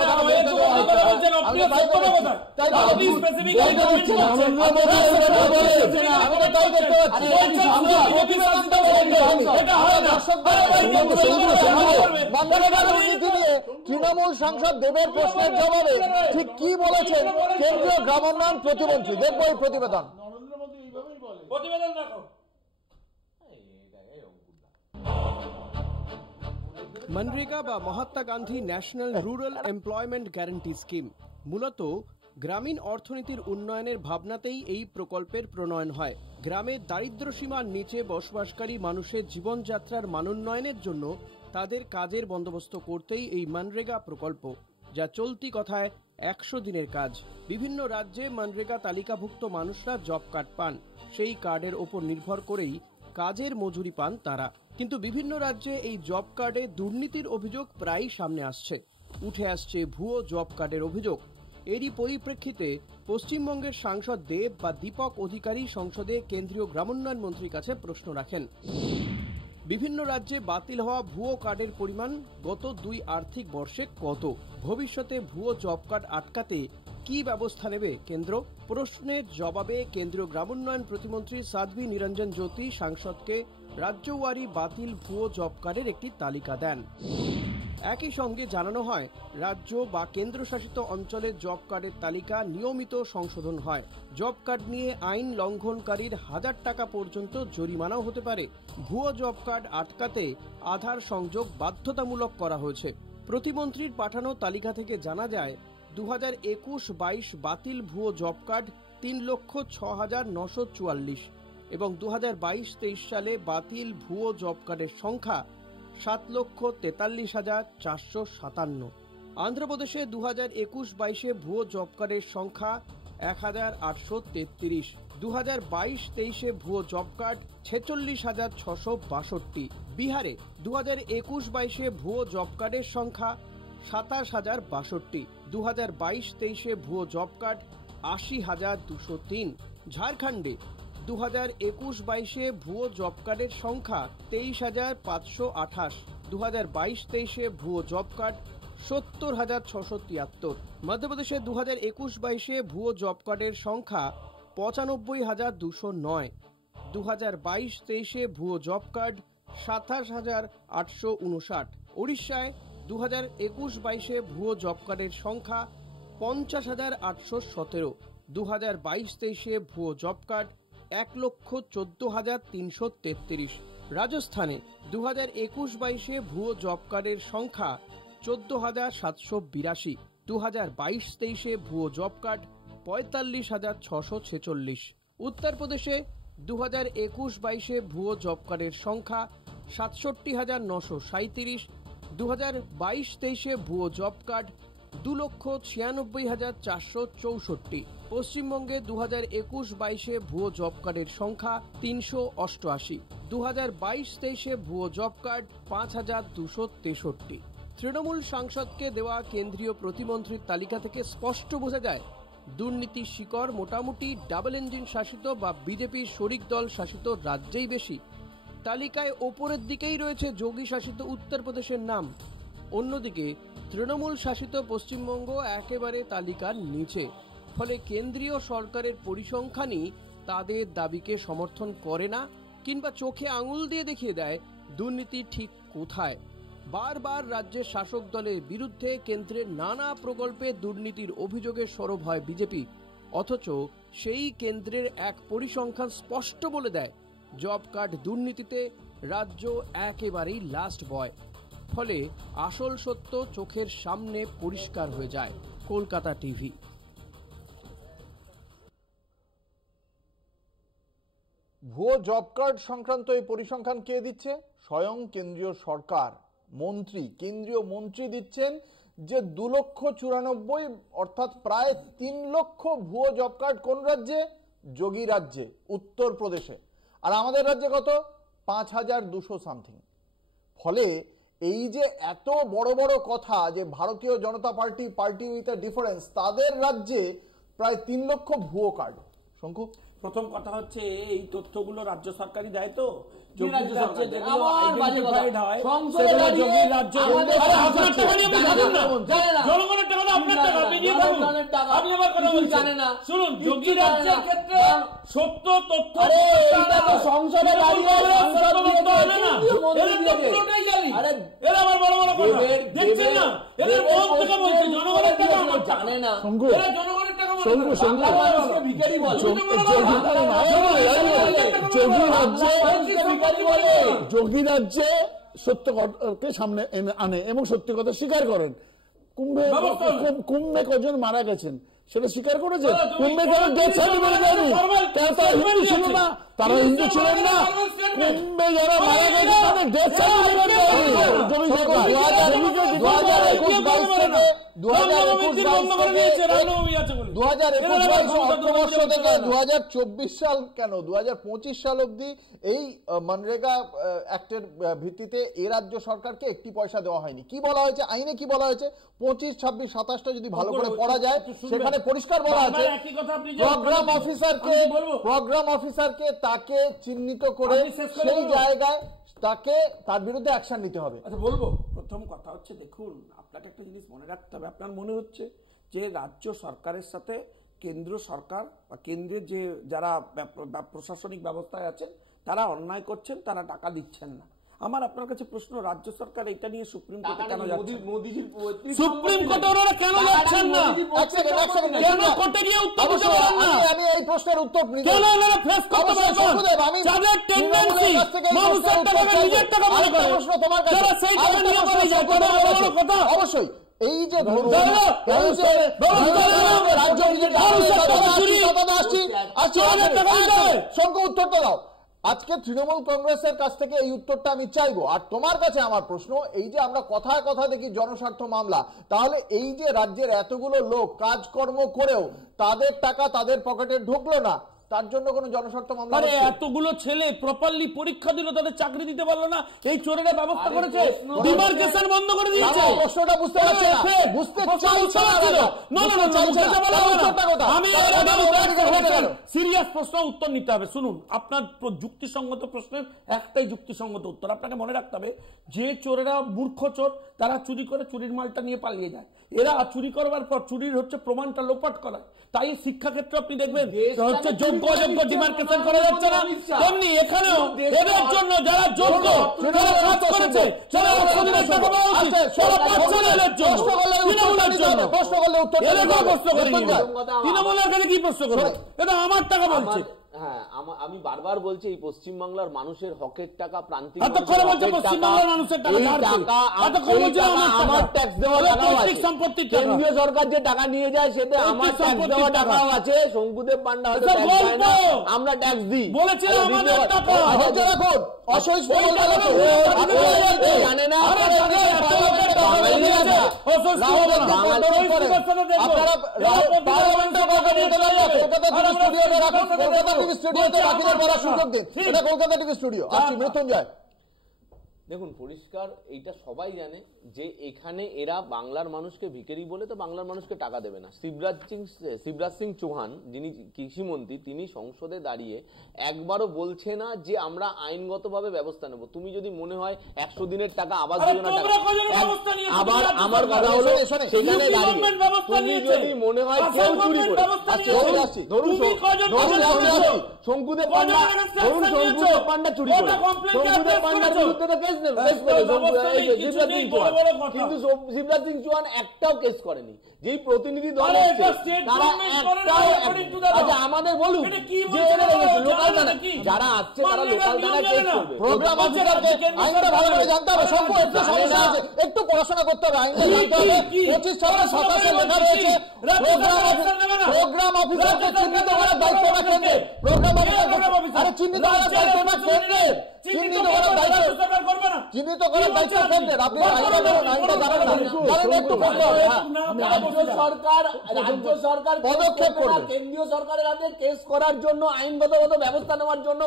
তৃণমূল সাংসদ দেবের প্রশ্নের জবাবে ঠিক কি বলেছেন কেন্দ্রীয় গ্রামোন্নয়ন প্রতিমন্ত্রী, দেখবো এই প্রতিবেদন। মনরেগা বা Mahatma Gandhi national rural employment guarantee scheme মূলত গ্রামীণ অর্থনীতির উন্নয়নের ভাবনাতেই এই প্রকল্পের প্রণয়ন হয়। গ্রামের দারিদ্র্য সীমার নিচে বসবাসকারী মানুষের জীবনযাত্রার মানোন্নয়নের জন্য তাদের কাজের বন্দোবস্ত করতেই এই মনরেগা প্রকল্প। যা চলতি কথায় 100 দিনের কাজ। বিভিন্ন রাজ্যে মনরেগা তালিকাভুক্ত মানুষরা জব কার্ড পান, সেই কার্ডের ওপর নির্ভর করেই কাজের মজুরি পান তারা। কিন্তু বিভিন্ন রাজ্যে এই জব কার্ডে দুর্নীতির অভিযোগ প্রায়ই সামনে আসছে। উঠে আসছে ভুয়ো জব কার্ডের অভিযোগ। এরই পরিপ্রেক্ষিতে পশ্চিমবঙ্গের সাংসদ দেব বা দীপক অধিকারী সংসদে কেন্দ্রীয় গ্রামোন্নয়ন মন্ত্রীর কাছে প্রশ্ন রাখেন। বিভিন্ন রাজ্যে বাতিল হওয়া ভুয়ো কার্ডের পরিমাণ গত 2 আর্থিক বর্ষে কত? ভবিষ্যতে ভুয়ো জব কার্ড আটকাতে কি ব্যবস্থা নেবে কেন্দ্র? প্রশ্নের জবাবে কেন্দ্রীয় গ্রামোন্নয়ন প্রতিমন্ত্রী সাধ্বী নিরঞ্জন জ্যোতি সাংসদকে রাজ্যওয়ারি বাতিল ভুয়ো জব কার্ডের একটি তালিকা দেন। একই সঙ্গে জানানো হয়, রাজ্য বা কেন্দ্রশাসিত অঞ্চলের জব কার্ডের তালিকা নিয়মিত সংশোধন হয়। জব কার্ড নিয়ে আইন লঙ্ঘনকারীর 1000 টাকা পর্যন্ত জরিমানাও হতে পারে। ভুয়ো জব কার্ড আটকাতে আধার সংযোগ বাধ্যতামূলক করা হয়েছে। প্রতিমন্ত্রীর পাঠানো তালিকা থেকে জানা যায় 2021-22 বাতিল ভুয়ো জব কার্ড 3,06,944 এবং 2022-23 সালে বাতিল ভুয়ো জব কার্ডের সংখ্যা 7,43,457। অন্ধ্রপ্রদেশে 2021-22 ভুয়ো জব কার্ডের সংখ্যা 1,833। 2022-23 ভুয়ো জব কার্ড 46,662। বিহারে 2021-22 ভুয়ো জব কার্ডের সংখ্যা 27,062। 2022-23 ভুয়ো জব কার্ড 80,203। ঝাড়খণ্ডে 2021-22 ভুয়ো জব কার্ডের সংখ্যা 23,528। 2022-23 ভুয়ো জব কার্ড 70,673। মধ্যপ্রদেশে 2021-22 ভুয়ো জব কার্ডের সংখ্যা 95,209। 2022-23 ভুয়ো জব কার্ড 27,859। উড়িষ্যায় 2021-22 ভুয়ো জব কার্ডের সংখ্যা 50,817। 2022-23 ভুয়ো জব কার্ড 1,14,333। রাজস্থানে 2021-22 ভুয়ো জব কার্ডের সংখ্যা 14,782। 2022-23 ভুয়ো জব কার্ড 45,646। উত্তরপ্রদেশে 2021-22 ভুয়ো জব কার্ডের সংখ্যা 67,937। 2022-23 ভুয়ো জব কার্ড 2,96,464। পশ্চিমবঙ্গে 2021-22 ভুয়ো জব কার্ডের সংখ্যা 388। 2022-23 ভুয়ো জব কার্ড 5,263। তৃণমূল সাংসদকে দেওয়া কেন্দ্রীয় প্রতিমন্ত্রীর তালিকা থেকে স্পষ্ট বোঝা যায়, দুর্নীতির শিকড় মোটামুটি ডাবল ইঞ্জিন শাসিত বা বিজেপির শরিক দল শাসিত রাজ্যেই বেশি। তালিকায় ওপরের দিকেই রয়েছে যোগী শাসিত উত্তরপ্রদেশের নাম। অন্যদিকে তৃণমূল শাসিত পশ্চিমবঙ্গ একেবারে তালিকার নিচে। ফলে কেন্দ্রীয় সরকারের পরিসংখ্যানই তাদের দাবিকে সমর্থন করে না, কিংবা চোখে আঙুল দিয়ে দেখিয়ে দেয় দুর্নীতি ঠিক কোথায়। বারবার রাজ্যের শাসক দলের বিরুদ্ধে কেন্দ্রের নানা প্রকল্পে দুর্নীতির অভিযোগে সরব হয় বিজেপি, অথচ সেই কেন্দ্রের এক পরিসংখ্যান স্পষ্ট বলে দেয় জব কার্ড দুর্নীতিতে রাজ্য একেবারেই লাস্ট বয়। ফলে আসল সত্য চোখের সামনে পরিষ্কার হয়ে যায়। কলকাতা টিভি। ভুয়ো জব কার্ড সংক্রান্ত এই পরিসংখ্যান কে দিচ্ছে? স্বয়ং কেন্দ্রীয় সরকার, মন্ত্রী, কেন্দ্রীয় মন্ত্রী দিচ্ছেন যে 2,94,000 অর্থাৎ প্রায় 3 লক্ষ ভুয়ো জব কার্ড কোন রাজ্যে? যোগী রাজ্যে, উত্তরপ্রদেশে। আর আমাদের রাজ্যে কত? 5,200 সামথিং। ফলে এই যে এত বড় বড় কথা যে Bharatiya Janata party, party with a difference, তাদের রাজ্যে প্রায় 3 লক্ষ ভুয়ো কার্ড। শঙ্কু, প্রথম কথা হচ্ছে এই তথ্যগুলো রাজ্য সরকারই দেয় তো। সত্য তথ্য সংসদে এরা আবার বড় বড় কথা দেখছেন না, এদের মন থেকে বলছে জনগণের টাকা আমার জানে না, এরা জনগণের টাকা ভিখারি বলে। যোগী রাজ্যে সত্যকে সামনে আনে এবং সত্যি কথা স্বীকার করেন। কুম্ভে কজন মারা গেছেন সেটা স্বীকার করেছে। কুম্ভে যারা ডেথ সার্টিফিকেট দেয়নি তারা হিন্দু ছিল না, তারা হিন্দু ছিলেন না। কুম্ভে যারা মারা গেছে তাদের ডেথ সার্টিফিকেট দেয়নি। জমি সরকার 2021 থেকে 2024 সাল কেন 2025 সাল অবধি এই মনরেগা অ্যাক্টের ভিত্তিতে এই রাজ্য সরকারকে একটি পয়সা দেওয়া হয়নি। কি বলা হয়েছে আইনে, কি বলা হয়েছে? 25, 26, 27টা যদি ভালো করে পড়া যায় সেখানে পরিষ্কার বলা আছে প্রোগ্রাম অফিসারকে তাকে চিহ্নিত করে সেই জায়গায় তাকে তার বিরুদ্ধে অ্যাকশন নিতে হবে। আচ্ছা বলবো, প্রথম কথা হচ্ছে দেখুন, আপনাকে একটা জিনিস মনে রাখতে হবে। আপনার মনে হচ্ছে যে রাজ্য সরকারের সাথে কেন্দ্র সরকার বা কেন্দ্রের যে যারা প্রশাসনিক ব্যবস্থায় আছেন তারা অন্যায় করছেন, তারা টাকা দিচ্ছেন না। আমার আপনার কাছে প্রশ্ন, রাজ্য সরকার এটা নিয়ে সুপ্রিম কোর্টে কেন যাচ্ছে? সুপ্রিম কোর্টে ওরা কেন যাচ্ছেন না? কেন কোর্টে গিয়ে উত্তর দিতে পারেন না? আমি এই প্রশ্নের উত্তর কেন ওনারা ফেস করতে পারবেন? যাদের টেন্ডেন্সি মানুষের টাকা নিজের টাকা মনে করে, যারা সেই টাকা নিয়ে চলে যায়, কথা অবশ্যই এই যে উত্তরটা দাও। আজকে তৃণমূল কংগ্রেসের কাছ থেকে এই উত্তরটা আমি চাইবো। আর তোমার কাছে আমার প্রশ্ন, এই যে আমরা কথায় কথা দেখি জনস্বার্থ মামলা, তাহলে এই যে রাজ্যের এতগুলো লোক কাজকর্ম করেও তাদের টাকা তাদের পকেটে ঢুকলো না, তার জন্য কোনো জনস্বার্থ মামলা? আরে এতগুলো ছেলে প্রপারলি পরীক্ষা দিল, তাদের চাকরি দিতে পারলো না, এই চোরেরা ব্যবস্থা করেছে, ডিমার্কেশন বন্ধ করে দিয়েছে। প্রশ্নটা বুঝতে পারছি না, বুঝতে চাইছো না। আমি সিরিয়াস প্রশ্ন উত্তর নিতে হবে। শুনুন, আপনার যুক্তিসঙ্গত প্রশ্নের একটাই যুক্তিসঙ্গত উত্তর। আপনাকে মনে রাখতে হবে যে চোরেরা মূর্খ চোর, তারা চুরি করে চুরির মালটা নিয়ে পালিয়ে যায়। এরা চুরি করবার পর চুরির হচ্ছে প্রমাণটা লোপাট করা। তাই শিক্ষাক্ষেত্রে আপনি দেখবেন হচ্ছে যোগ্য অযোগ্য ডিমার্কেশন করা যাচ্ছে না, তেমনি এখানেও এদের জন্য যারা যোগ্য যারা কাজ করেছে যারা অর্থনীতির টাকা পাওয়া উচিত তারা পাচ্ছে না। এদের জন্য প্রশ্ন করলে উত্তর তৃণমূলের কাছে কি প্রশ্ন করবে? এটা আমার টাকা বলছে। হ্যাঁ, আমি বারবার বলছি এই পশ্চিমবাংলার মানুষের হকের টাকা, প্রান্তিক আমার ট্যাক্স দেওয়া টাকা আছে, কেন্দ্রীয় সরকার যে টাকা নিয়ে যায় সেটা আমার ট্যাক্স দেওয়া টাকাও আছে। শঙ্কুদেব পান্ডা হয়তো আমরা ট্যাক্স দিই, বলেছিলাম আমাদের টাকা জানে না। দেখুন, পরিষ্কার এইটা সবাই জানে যে এখানে এরা বাংলার মানুষকে ভিখারি বলে তো বাংলার মানুষকে টাকা দেবে না। শিবরাজ সিং চৌহান যিনি কৃষিমন্ত্রী, তিনি সংসদে দাঁড়িয়ে একবারও বলছে না যে আমরা আইনগতভাবে ব্যবস্থা নেব। তুমি যদি মনে হয় 100 দিনের টাকা আবাস যোজনা টাকা, আবার আমার কথা হলো সেখানে দাঁড়িয়ে তুমি যদি মনে হয় কেউ চুরি করে, ধরুন শঙ্কুদেব পান্ডা, ধরুন শঙ্কুদেব পান্ডা চুরি করে, শঙ্কুদেব পান্ডার বিরুদ্ধে তো কেস নেবে, কিন্তু শিবরাজ সিং চৌহান একটাও কেস করেনি। যেই প্রতিনিধি দল তারা আমাদের বলুন যে লোকাল থানা যারা আসছে তারা লোকাল থানায় কেস করবে। প্রোগ্রাম অফিসারকে আইনটা ভালো করে জানতে হবে, একটু পড়াশোনা করতে হবে, আইনটা জানতে হবে। 25 সালে 27 লেখা রয়েছে প্রোগ্রাম অফিসারকে চিহ্নিত করার দায়িত্বটা কেন্দ্রের। প্রোগ্রাম অফিসার চিহ্নিত করার দায়িত্বটা কেন্দ্রের, চিহ্নিত করার দায়িত্ব কেন্দ্রের। আপনি আইনটা জানেন না, একটু পড়তে হবে। রাজ্য সরকার পদক্ষেপ করবে, কেন্দ্রীয় সরকারের হাতে কেস করার জন্য আইনগত ব্যবস্থা নেওয়ার জন্য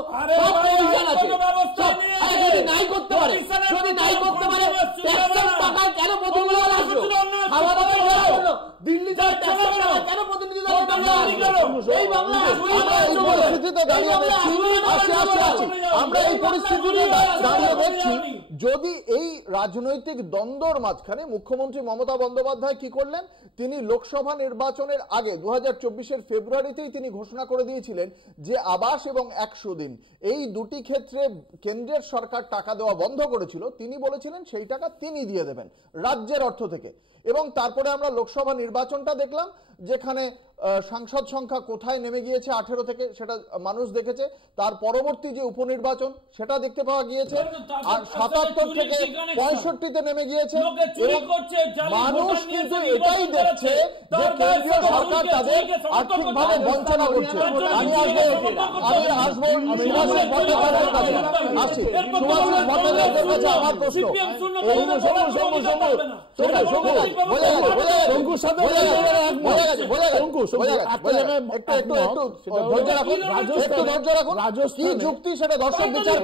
যদি নাই করতে পারে, যদি নাই করতে পারে টাকায় কেন প্রতিনিধি দল আসলো? খাওয়া দাওয়া জন্য দিল্লি যায় কেন প্রতিনিধি দল? এই বাংলা এই পরিস্থিতিতে দাঁড়িয়ে দেখছি, আমরা এই পরিস্থিতিতে দাঁড়িয়ে দেখছি যদি এই রাজনৈতিক দ্বন্দ্বর মাঝখানে মুখ্যমন্ত্রী মমতা বন্দ্যোপাধ্যায় কি করলেন, তিনি লোকসভা নির্বাচনের আগে 2024-এর ফেব্রুয়ারিতেই তিনি ঘোষণা করে দিয়েছিলেন যে আবাস এবং 100 দিন এই দুটি ক্ষেত্রে কেন্দ্রের সরকার টাকা দেওয়া বন্ধ করেছিল। তিনি বলেছিলেন সেই টাকা তিনি দিয়ে দেবেন রাজ্যের অর্থ থেকে। এবং তারপরে আমরা লোকসভা নির্বাচনটা দেখলাম, যেখানে সাংসদ সংখ্যা কোথায় নেমে গিয়েছে 18 থেকে, সেটা মানুষ দেখেছে। তার পরবর্তী যে উপনির্বাচন সেটা দেখতে পাওয়া গিয়েছে, আর 77 থেকে 65-তে নেমে গিয়েছে। মানুষ কিন্তু এটাই দেখছে যে কেন্দ্রীয় সরকার তাদের আর্থিকভাবে বঞ্চনা করছে। আমি আসবো সুভাষিস ভট্টাচার্যের কাছে, আসছি সুভাষিস ভট্টাচার্যের কাছে আমার প্রশ্ন। কি যুক্তি সেটা দর্শক বিচার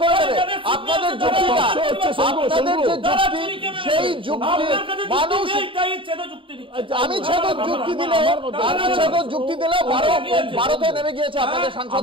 করবে, আপনাদের যুক্তিটা, আপনাদের যে যুক্তি সেই যুক্তি মানুষ, আমি ছেদক যুক্তি দিলে ভারতে নেমে গিয়েছে আপনাদের সাংসদ।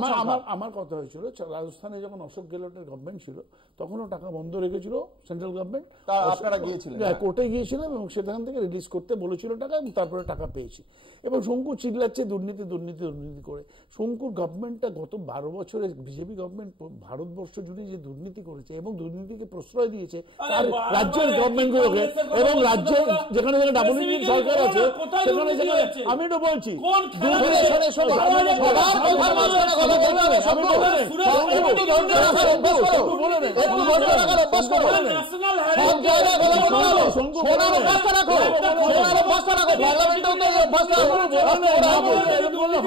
আমার কথা হয়েছিল রাজস্থানে যখন অশোক গেহলটের গভর্নমেন্ট ছিল তখনও টাকা বন্ধ রেখেছিল সেন্ট্রাল গভর্নমেন্ট, আপনারা গিয়েছিলেন কোর্টে গিয়েছিলাম এবং সেখান থেকে রিলিজ করতে বলেছিল টাকা, এবং তারপরে টাকা পেয়েছি। এবং শঙ্কু চিল্লাচ্ছে দুর্নীতি দুর্নীতি দুর্নীতি করে। শঙ্কুর গভর্নমেন্টটা গত 12 বছরে বিজেপি গভর্নমেন্ট ভারতবর্ষ জুড়ে যে দুর্নীতি করেছে এবং দুর্নীতিকে প্রশ্রয় দিয়েছে তার রাজ্যের গভর্নমেন্টগুলোকে, এবং রাজ্যে যেখানে যেখানে ডাবল ইঞ্জিন সরকার আছে সেখানে সেখানে আমি তো বলছি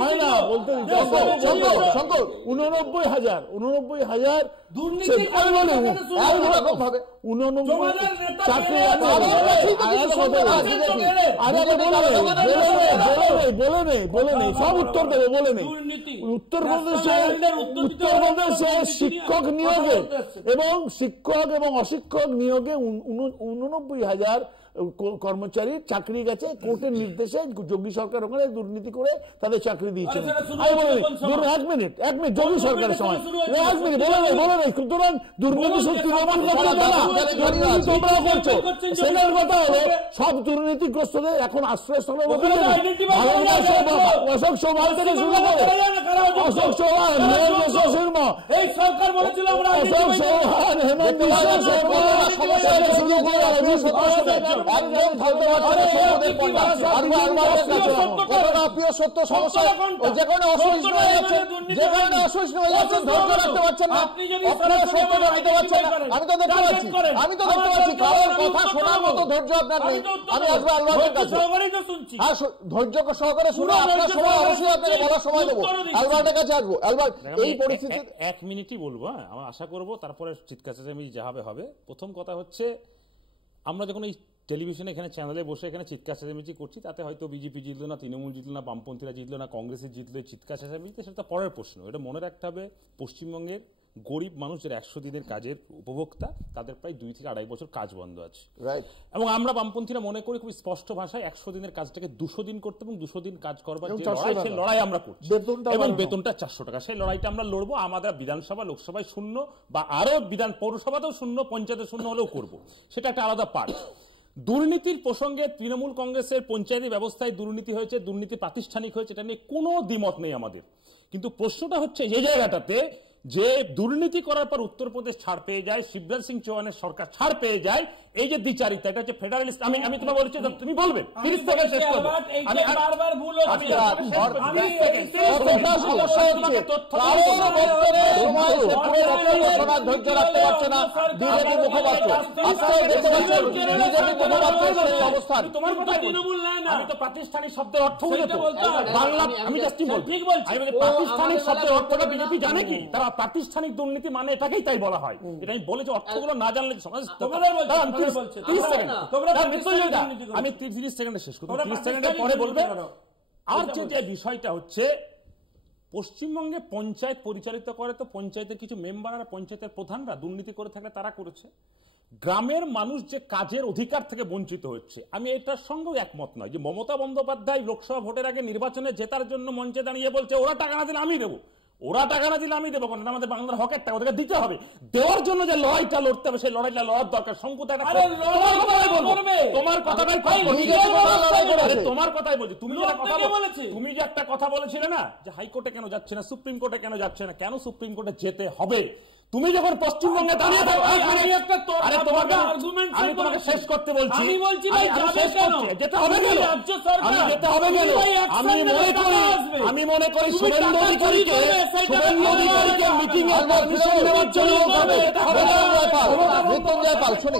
হয় না বলতে 89,000 বলে নেই, সব উত্তর দেবে বলে নেই। উত্তরপ্রদেশে শিক্ষক নিয়োগে এবং শিক্ষক এবং অশিক্ষক নিয়োগে 89,000 কর্মচারী চাকরি গেছে কোর্টের নির্দেশে। যোগী সরকার ওখানে দুর্নীতি করে তাদের চাকরি দিয়েছেন। এক মিনিট যোগী সরকারের সময় 1 মিনিট বলে নেই। সুতরাং দুর্নীতি সত্যি প্রমাণ করতে তোমরা করছো। সেটার কথা হলো সব দুর্নীতিগ্রস্তদের এখন আশ্রয়স্থল অশোক চৌহান থেকে শুরু করে অশোক চৌহান এই সরকার বলেছিল অশোক চৌহান হেমন্ত বিশ্ব শর্মা শুরু করে সত্য সমস্যা যে কারণে অসুস্থ হয়ে যাচ্ছেন, ধৈর্য রাখতে পারছেন না, আপনারা সত্য রাখতে পারছেন না। আমি তো দেখতে পাচ্ছি কারোর কথা শোনার মতো ধৈর্য আপনার নেই। আমি আসবো আলবার্টের কাছে, ধৈর্য সহকারে শুনে আপনার সময় অবশ্যই আপনাকে বলার সময় দেবো। আলবার্টের কাছে আসবো। আলবার্ট, এই পরিস্থিতি 1 মিনিটই বলবো, আমার আশা করবো তারপরে চিৎকার চেঁচামেচি যা হবে। প্রথম কথা হচ্ছে আমরা যখন এই টেলিভিশনে এখানে চ্যানেলে বসে এখানে চিৎকার চেঁচামেচি করছি, তাতে হয়তো বিজেপি জিতলো না, তৃণমূল জিতলো না, বামপন্থীরা জিতলো না, কংগ্রেসের জিতলো, চিৎকার চেঁচামেচিতে সেটা পরের প্রশ্ন। এটা মনে রাখতে হবে পশ্চিমবঙ্গের গরিব মানুষ যারা 100 দিনের কাজের উপভোক্তা তাদের প্রায় 2 থেকে 2.5 বছর কাজ বন্ধ আছে। এবং আমরা বামপন্থীরা মনে করি খুব স্পষ্ট ভাষায় 100 দিনের কাজটাকে 200 দিন করতে এবং 200 দিন কাজ করবার যে লড়াই, সেই লড়াই আমরা করছি এবং বেতনটা 400 টাকা, সেই লড়াইটা আমরা লড়বো। আমাদের বিধানসভা লোকসভায় 0 বা আরো পৌরসভাতেও 0, পঞ্চায়েতে 0 হলেও করবো, সেটা একটা আলাদা পার্ট। দুর্নীতির প্রসঙ্গে তৃণমূল কংগ্রেসের পঞ্চায়েতি ব্যবস্থায় দুর্নীতি হয়েছে, দুর্নীতি প্রাতিষ্ঠানিক হয়েছে, এটা নিয়ে কোনো দ্বিমত নেই আমাদের। কিন্তু প্রশ্নটা হচ্ছে এই জায়গাটাতে যে দুর্নীতি করার পর উত্তরপ্রদেশ ছাড় পেয়ে যায়, শিবরাজ সিং চৌহানের সরকার ছাড় পেয়ে যায়, এই যে দ্বিচারিতা, এটা হচ্ছে ফেডারেলিস্ট। আমি তোমায় বলছি, তুমি বলবে 30 সেকেন্ড শেষ করবে। বারবার ভুল হচ্ছে, ধৈর্য রাখতে পারছে না বিজেপি মুখপাত্র। তোমার কথা তৃণমূল নেয় না, আমি তো প্রাতিষ্ঠানিক শব্দের অর্থ বাংলা, আমি জাস্ট ঠিক বলছি, প্রাতিষ্ঠানিক শব্দের অর্থটা বিজেপি জানে কি? তারা প্রাতিষ্ঠানিক দুর্নীতি মানে এটাকেই তাই বলা হয়। এটা আমি বলেছি, অর্থগুলো না জানলে সমাজ। আমি 30 সেকেন্ডে শেষ করব, 30 সেকেন্ডের পরে বলবে। আর যে বিষয়টা হচ্ছে পশ্চিমবঙ্গে পঞ্চায়েত পরিচালিত করে তো পঞ্চায়েতের কিছু মেম্বার আর পঞ্চায়েতের প্রধানরা দুর্নীতি করে থাকলে তারা করেছে। গ্রামের মানুষ যে কাজের অধিকার থেকে বঞ্চিত হচ্ছে, আমি এটার সঙ্গেও একমত নয় যে মমতা বন্দ্যোপাধ্যায় লোকসভা ভোটের আগে নির্বাচনে জেতার জন্য মঞ্চে দাঁড়িয়ে বলছে ওরা টাকা না দিলে আমি দেবো, ওরা টাকা না দিলে আমি দেবো। কারণ আমাদের বাংলার হকের টাকা ওদেরকে দিতে হবে। দেওয়ার জন্য যে লড়াইটা লড়তে হবে সেই লড়াইটা লড়ার দরকার। সংকুতা তোমার কথাটাই তোমার কথাই বলছি। তুমি যে একটা কথা বলেছিলে না যে হাইকোর্টে কেন যাচ্ছে না, সুপ্রিম কোর্টে কেন যাচ্ছে না, কেন সুপ্রিম কোর্টে যেতে হবে, তুমি যখন পশ্চিমবঙ্গে দাঁড়িয়ে থাকো, আরে তোমাকে আমি তোমাকে শেষ করতে বলছি, যেতে হবে কেন, আমি যেতে হবে কেন, আমি মনে করি শুভেন্দু অধিকারীকে মিটিং এর পারমিশন নেওয়ার জন্য মৃত্যুঞ্জয় পাল শুনি।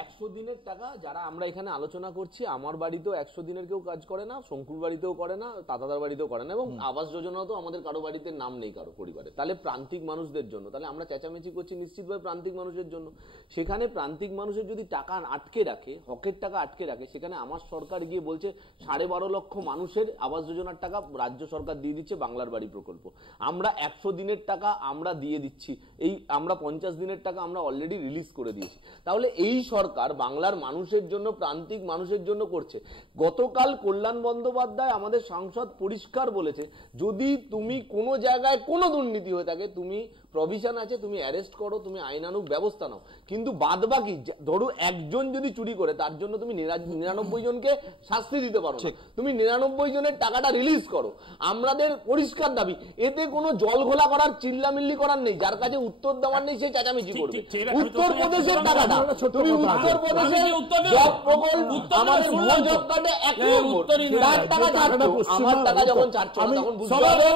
100 দিনের টাকা যারা আমরা এখানে আলোচনা করছি, আমার বাড়িতেও 100 দিনের কেউ কাজ করে না, শঙ্কুর বাড়িতেও করে না, তাতাদার বাড়িতেও করে না, এবং আবাস যোজনাও তো আমাদের কারো বাড়িতে নাম নেই কারো পরিবারে। তাহলে প্রান্তিক মানুষদের জন্য, তাহলে আমরা চেঁচামেচি করছি নিশ্চিতভাবে প্রান্তিক মানুষের জন্য। সেখানে প্রান্তিক মানুষের যদি টাকা আটকে রাখে, হকের টাকা আটকে রাখে, সেখানে আমার সরকার গিয়ে বলছে 12.5 লক্ষ মানুষের আবাস যোজনার টাকা রাজ্য সরকার দিয়ে দিচ্ছে বাংলার বাড়ি প্রকল্প। আমরা 100 দিনের টাকা আমরা দিয়ে দিচ্ছি, এই আমরা 50 দিনের টাকা আমরা অলরেডি রিলিজ করে দিয়েছি। তাহলে এই সরকার বাংলার মানুষের জন্য, প্রান্তিক মানুষের জন্য করছে। গতকাল কল্যাণ বন্দ্যোপাধ্যায় আমাদের সাংসদ পরিষ্কার বলেছে, যদি তুমি কোনো জায়গায় কোনো দুর্নীতি হয়ে থাকে, তুমি প্রভিশন আছে, তুমি অ্যারেস্ট করো, তুমি আইনানুগ ব্যবস্থা নাও, কিন্তু বাদ বাকি ধরো একজন যদি চুরি করে তার জন্য তুমি 99 জনকে শাস্তি দিতে পারো না, তুমি 99 জনের টাকাটা রিলিজ করো। আমাদের পরিষ্কার দাবি, এতে কোনো জল ঘোলা করার, চিল্লামিল্লি করার নেই, যার কাছে উত্তর দেওয়ার নেই সেই চেঁচামেচি করবে। উত্তরপ্রদেশের টাকাটা তুমি উত্তরপ্রদেশের জব প্রকল্প, আমাদের ভুয়ো জব কার্ডে 1 নম্বর তার টাকা ছাড়ছো, আমার টাকা যখন ছাড়ছো তখন বুঝতে হবে।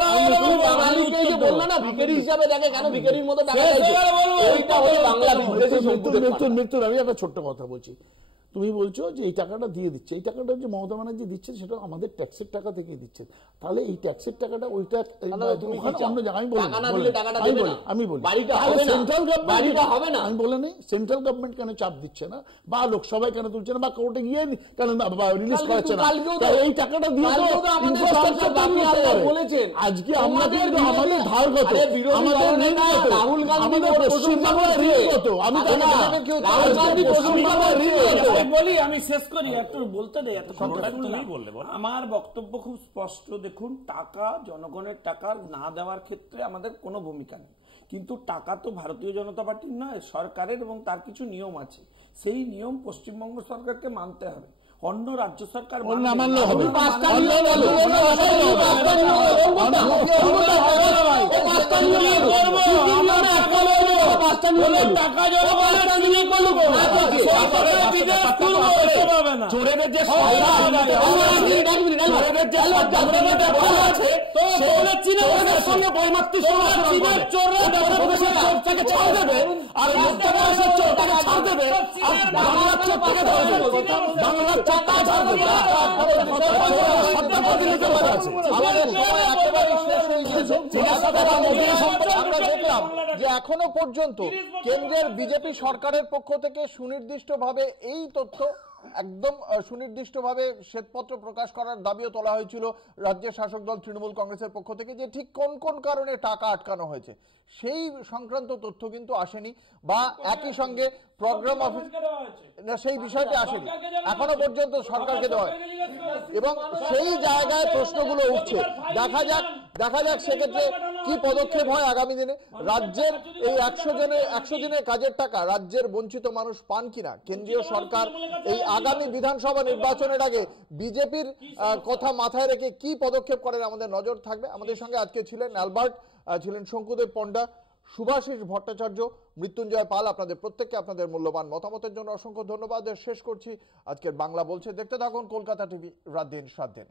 তুমি বাঙালিকে যে বললো না ভিখারি হিসাবে দেখে, কেন ভিখারির মতো টাকা চাইছো, এইটা হলো বাংলা বিদ্বেষী সম্পদের। মৃত্যুর আমি একটা ছোট্ট কথা বলছি, তুমি বলছো যে এই টাকাটা দিয়ে দিচ্ছে, এই টাকাটা যে মমতা ব্যানার্জি দিচ্ছে সেটা আমাদের ট্যাক্সের টাকা থেকে দিচ্ছে, তাহলে এই ট্যাক্সের টাকাটা ওইটা আমি বলি সেন্ট্রাল গভর্নমেন্ট হবে না, আমি বলে নেই সেন্ট্রাল গভর্নমেন্ট কেন চাপ দিচ্ছে না, বা লোকসভায় কেন তুলছে না, বা কোর্টে গিয়ে কেন রিলিজ করাচ্ছে না, এই টাকাটা দিয়ে বলেছেন। আজকে আমরা কিন্তু আমাদের ধার কত, আমাদের ঋণ কত, আমাদের পশ্চিমবাংলার ঋণ কত, আমি বলি, আমি শেষ করি, একটু বলতে দেই, আমার বক্তব্য খুব স্পষ্ট। দেখুন, টাকা, জনগণের টাকা না দেওয়ার ক্ষেত্রে আমাদের কোনো ভূমিকা নেই, কিন্তু টাকা তো ভারতীয় জনতা পার্টির নয়, সরকারের, এবং তার কিছু নিয়ম আছে, সেই নিয়ম পশ্চিমবঙ্গ সরকারকে মানতে হবে, অন্য রাজ্য সরকার মানলে হবে। আমরা দেখলাম যে এখনো পর্যন্ত কেন্দ্রের বিজেপি সরকারের পক্ষ থেকে সুনির্দিষ্টভাবে এই তথ্য একদম সুনির্দিষ্টভাবে শ্বেতপত্র প্রকাশ করার দাবিও তোলা হয়েছিল রাজ্যের শাসক দল তৃণমূল কংগ্রেসের পক্ষ থেকে, যে ঠিক কোন কোন কারণে টাকা আটকানো হয়েছে সেই সংক্রান্ত তথ্য কিন্তু আসেনি, বা একই সঙ্গে প্রোগ্রাম অফিস সেই বিষয়টি আসেনি এখনো পর্যন্ত সরকারকে দেওয়া হয়, এবং সেই জায়গায় প্রশ্নগুলো উঠছে। দেখা যাক সেক্ষেত্রে কি পদক্ষেপ হয় আগামী দিনে। রাজ্যের এই 100 দিনের কাজের টাকা রাজ্যের বঞ্চিত মানুষ পান কিনা, কেন্দ্রীয় সরকার এই আগামী বিধানসভা নির্বাচনের আগে বিজেপির কথা মাথায় রেখে কি পদক্ষেপ করেন আমাদের নজর থাকবে। আমাদের সঙ্গে আজকে ছিলেন অ্যালবার্ট, ছিলেন শঙ্কুদেব পণ্ডা, শুভাশিস ভট্টাচার্য, মৃত্যুঞ্জয় পাল। আপনাদের প্রত্যেককে আপনাদের মূল্যবান মতামতের জন্য অসংখ্য ধন্যবাদ। শেষ করছি আজকের বাংলা বলছে। দেখতে থাকুন কলকাতা টিভি, রাত দিন 7 দিন।